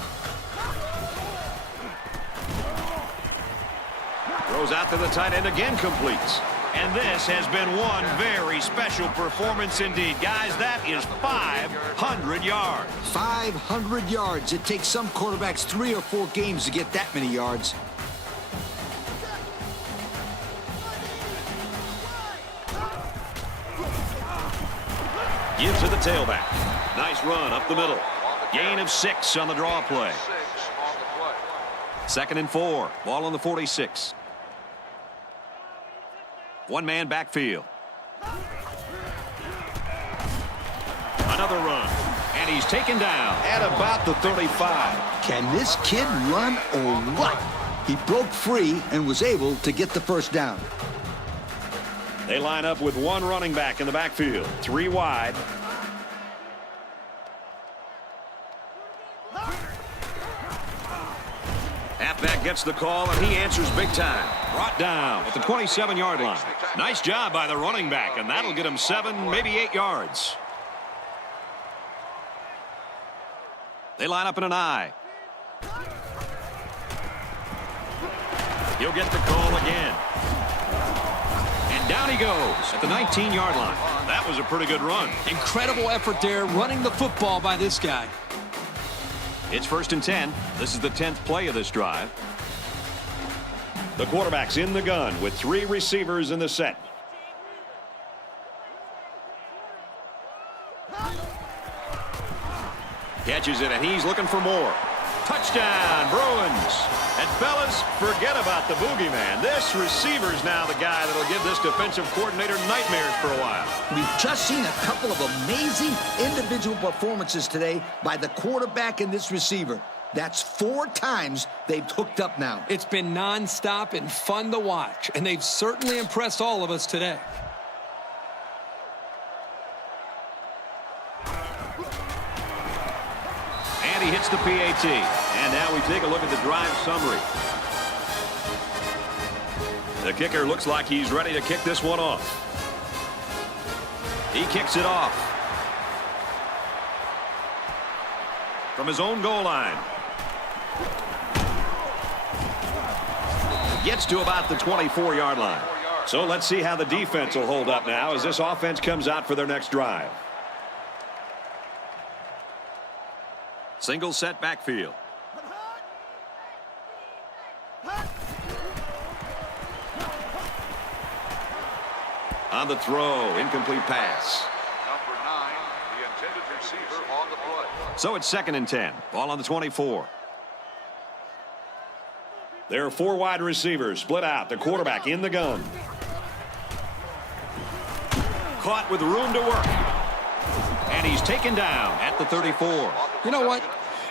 Throws out to the tight end, again completes. And this has been one very special performance indeed. Guys, that is 500 yards. 500 yards. It takes some quarterbacks 3 or 4 games to get that many yards. Gives to the tailback. Nice run up the middle. Gain of 6 on the draw play. Second and 4. Ball on the 46. One-man backfield. Another run. And he's taken down at about the 35. Can this kid run or what? He broke free and was able to get the first down. They line up with one running back in the backfield. 3 wide. Halfback gets the call, and he answers big time. Brought down at the 27-yard line. Nice job by the running back, and that'll get him 7, maybe 8 yards. They line up in an I. He'll get the call again. And down he goes at the 19-yard line. That was a pretty good run. Incredible effort there, running the football by this guy. It's 1st and 10. This is the 10th play of this drive. The quarterback's in the gun with 3 receivers in the set. Catches it, and he's looking for more. Touchdown, Bruins. And fellas, forget about the boogeyman. This receiver's now the guy that'll give this defensive coordinator nightmares for a while. We've just seen a couple of amazing individual performances today by the quarterback and this receiver. That's 4 times they've hooked up now. It's been nonstop and fun to watch, and they've certainly impressed all of us today. And he hits the PAT. And now we take a look at the drive summary. The kicker looks like he's ready to kick this one off. He kicks it off from his own goal line. Gets to about the 24-yard line. So let's see how the defense will hold up now as this offense comes out for their next drive. Single set backfield. On the throw, incomplete pass. Number 9, the intended receiver on the play. So it's 2nd and 10. Ball on the 24. There are 4 wide receivers split out. The quarterback in the gun. Caught with room to work. And he's taken down at the 34. You know what?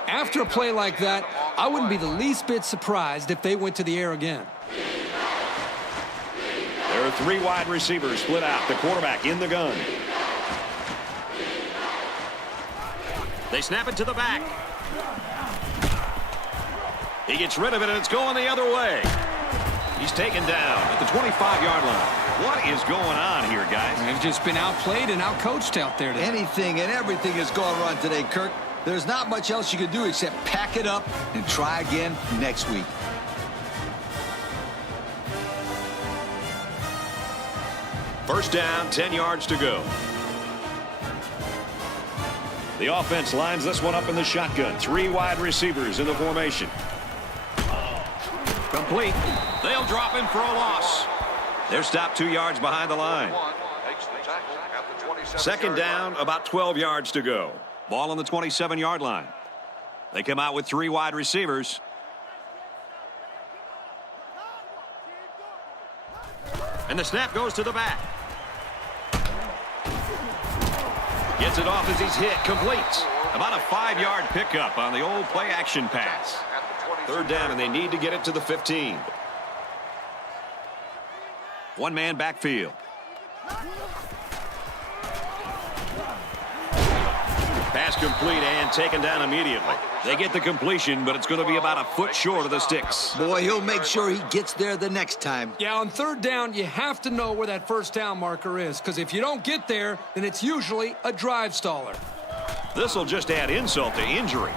After a play like that, I wouldn't be the least bit surprised if they went to the air again. There are 3 wide receivers split out. The quarterback in the gun. They snap it to the back. He gets rid of it, and it's going the other way. He's taken down at the 25-yard line. What is going on here, guys? They've just been outplayed and outcoached out there today. Anything and everything has gone wrong today, Kirk. There's not much else you can do except pack it up and try again next week. First down, 10 yards to go. The offense lines this one up in the shotgun. 3 wide receivers in the formation. Complete. They'll drop him for a loss. They're stopped 2 yards behind the line. Makes the tackle at the 27-yard Second down, line. about 12 yards to go. Ball on the 27-yard line. They come out with 3 wide receivers. And the snap goes to the back. Gets it off as he's hit. Complete. About a 5-yard pickup on the old play-action pass. Third down, and they need to get it to the 15. One-man backfield. Pass complete and taken down immediately. They get the completion, but it's going to be about a foot short of the sticks. Boy, he'll make sure he gets there the next time. Yeah, on third down, you have to know where that first down marker is, because if you don't get there, then it's usually a drive staller. This will just add insult to injury.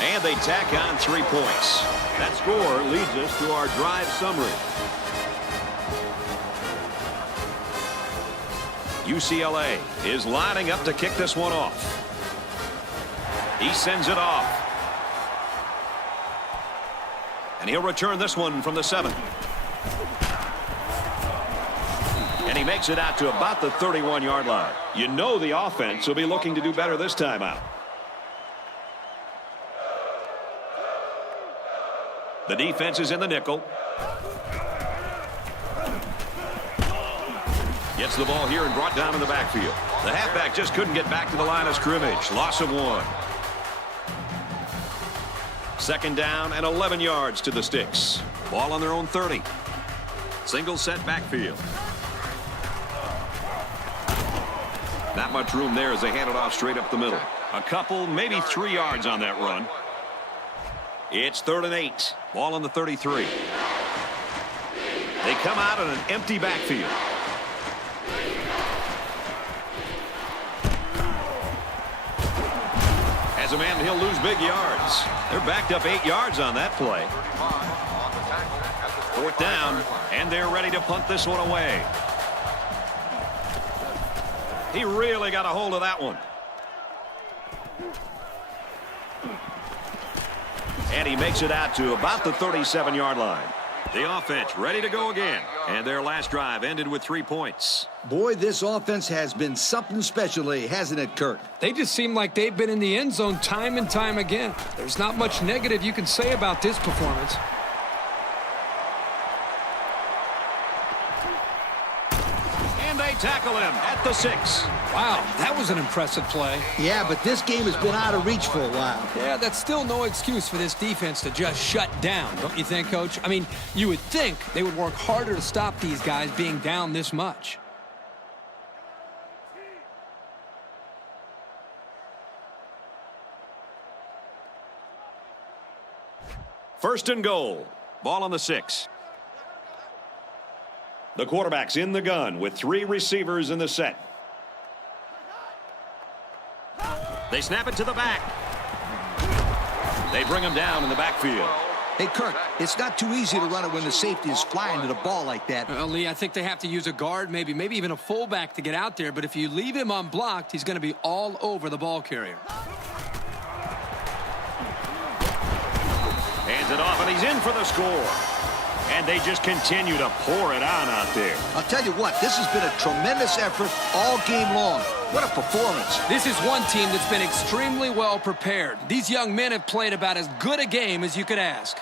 And they tack on 3 points. That score leads us to our drive summary. UCLA is lining up to kick this one off. He sends it off. And he'll return this one from the 7. And he makes it out to about the 31-yard line. You know the offense will be looking to do better this time out. The defense is in the nickel. Gets the ball here and brought down in the backfield. The halfback just couldn't get back to the line of scrimmage. Loss of 1. Second down and 11 yards to the sticks. Ball on their own 30. Single set backfield. Not much room there as they hand it off straight up the middle. A couple, maybe 3 yards on that run. It's 3rd and 8. Ball on the 33. They come out in an empty backfield. As a man, he'll lose big yards. They're backed up 8 yards on that play. 4th down, and they're ready to punt this one away. He really got a hold of that one. And he makes it out to about the 37-yard line. The offense ready to go again. And their last drive ended with 3 points. Boy, this offense has been something special lately, hasn't it, Kirk? They just seem like they've been in the end zone time and time again. There's not much negative you can say about this performance. And they tackle him at the 6. Wow, that was an impressive play. Yeah, but this game has been out of reach for a while. Yeah, that's still no excuse for this defense to just shut down, don't you think, Coach? I mean, you would think they would work harder to stop these guys being down this much. First and goal. Ball on the 6. The quarterback's in the gun with 3 receivers in the set. They snap it to the back. They bring him down in the backfield. Hey, Kirk, it's not too easy to run it when the safety is flying to the ball like that. Well, Lee, I think they have to use a guard, maybe even a fullback to get out there. But if you leave him unblocked, he's going to be all over the ball carrier. Hands it off, and he's in for the score. And they just continue to pour it on out there. I'll tell you what, this has been a tremendous effort all game long. What a performance. This is one team that's been extremely well prepared. These young men have played about as good a game as you could ask.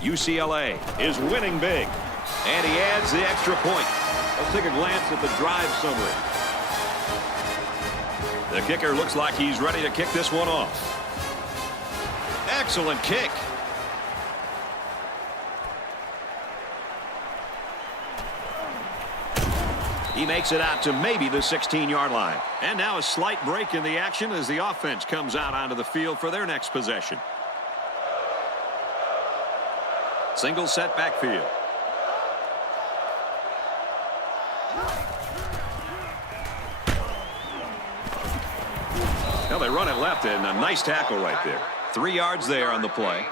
UCLA is winning big. And he adds the extra point. Let's take a glance at the drive summary. The kicker looks like he's ready to kick this one off. Excellent kick. He makes it out to maybe the 16-yard line. And now a slight break in the action as the offense comes out onto the field for their next possession. Single set backfield. Well, they run it left, and a nice tackle right there. 3 yards there on the play.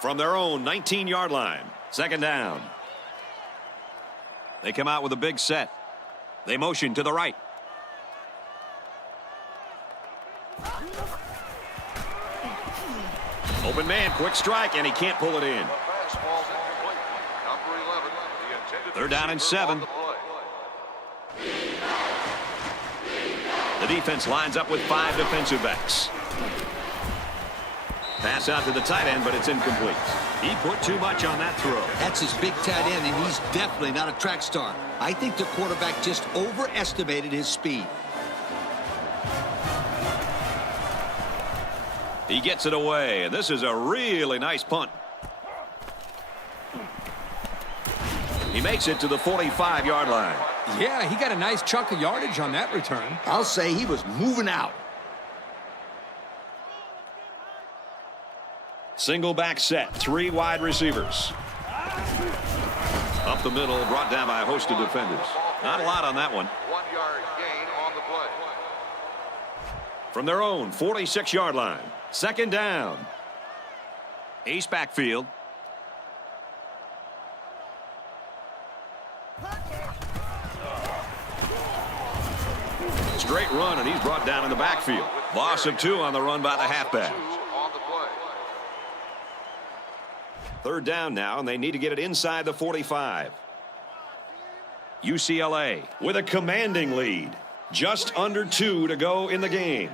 From their own 19-yard line. Second down. They come out with a big set. They motion to the right. Open man, quick strike, and he can't pull it in. They're down in 7. The defense lines up with 5 defensive backs. Pass out to the tight end, but it's incomplete. He put too much on that throw. That's his big tight end, and he's definitely not a track star. I think the quarterback just overestimated his speed. He gets it away, and this is a really nice punt. He makes it to the 45-yard line. Yeah, he got a nice chunk of yardage on that return. I'll say he was moving out. Single back set, 3 wide receivers. Up the middle, brought down by a host of defenders. Not a lot on that one. 1-yard gain on the play. From their own 46-yard line. Second down. Ace backfield. Straight run, and he's brought down in the backfield. Loss of 2 on the run by the halfback. Third down now, and they need to get it inside the 45. UCLA with a commanding lead. Just under 2 to go in the game.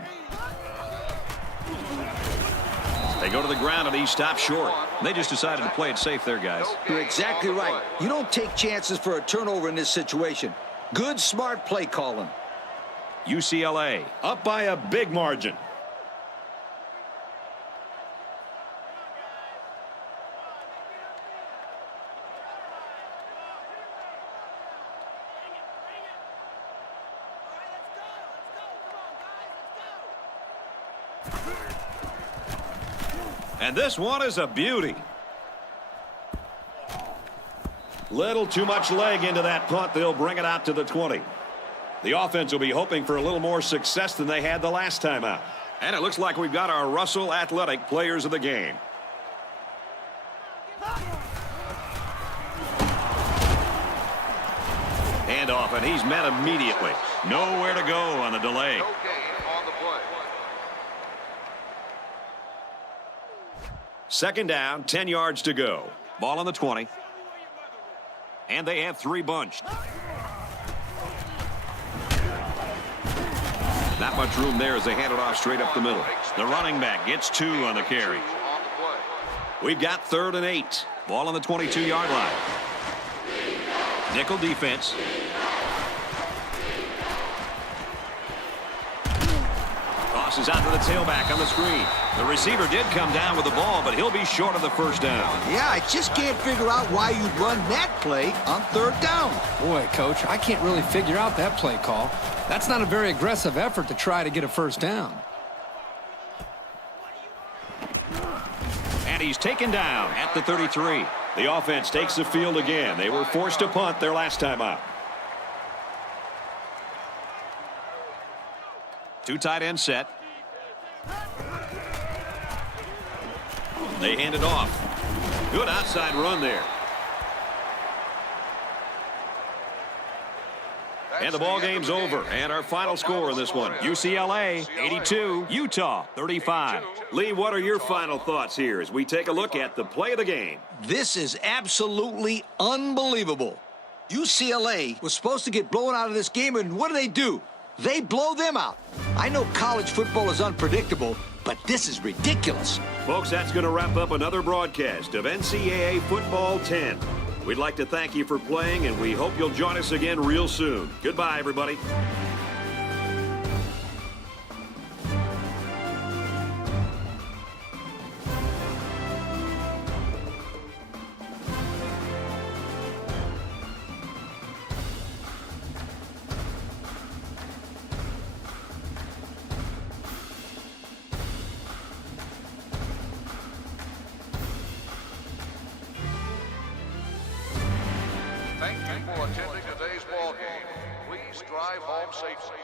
They go to the ground, and he stops short. They just decided to play it safe there, guys. You're exactly right. You don't take chances for a turnover in this situation. Good, smart play calling. UCLA up by a big margin. And this one is a beauty. Little too much leg into that punt. They'll bring it out to the 20. The offense will be hoping for a little more success than they had the last time out. And it looks like we've got our Russell Athletic players of the game. Handoff, and he's met immediately. Nowhere to go on the delay. No gain on the play. Second down, 10 yards to go. Ball on the 20. And they have 3 bunched. Not much room there as they hand it off straight up the middle. The running back gets 2 on the carry. We've got 3rd and 8. Ball on the 22-yard line. Nickel defense. Tosses out to the tailback on the screen. The receiver did come down with the ball, but he'll be short of the first down. Yeah, I just can't figure out why you'd run that play on 3rd down. Boy, Coach, I can't really figure out that play call. That's not a very aggressive effort to try to get a first down. And he's taken down at the 33. The offense takes the field again. They were forced to punt their last time out. 2 tight end set. They hand it off. Good outside run there. And the ball game's over. And our final score in this one, UCLA 82, Utah 35. Lee, what are your final thoughts here as we take a look at the play of the game? This is absolutely unbelievable. UCLA was supposed to get blown out of this game, and what do? They blow them out. I know college football is unpredictable, but this is ridiculous. Folks, that's going to wrap up another broadcast of NCAA Football 10. We'd like to thank you for playing, and we hope you'll join us again real soon. Goodbye, everybody. Thank you for attending today's ball game. Please drive home safely.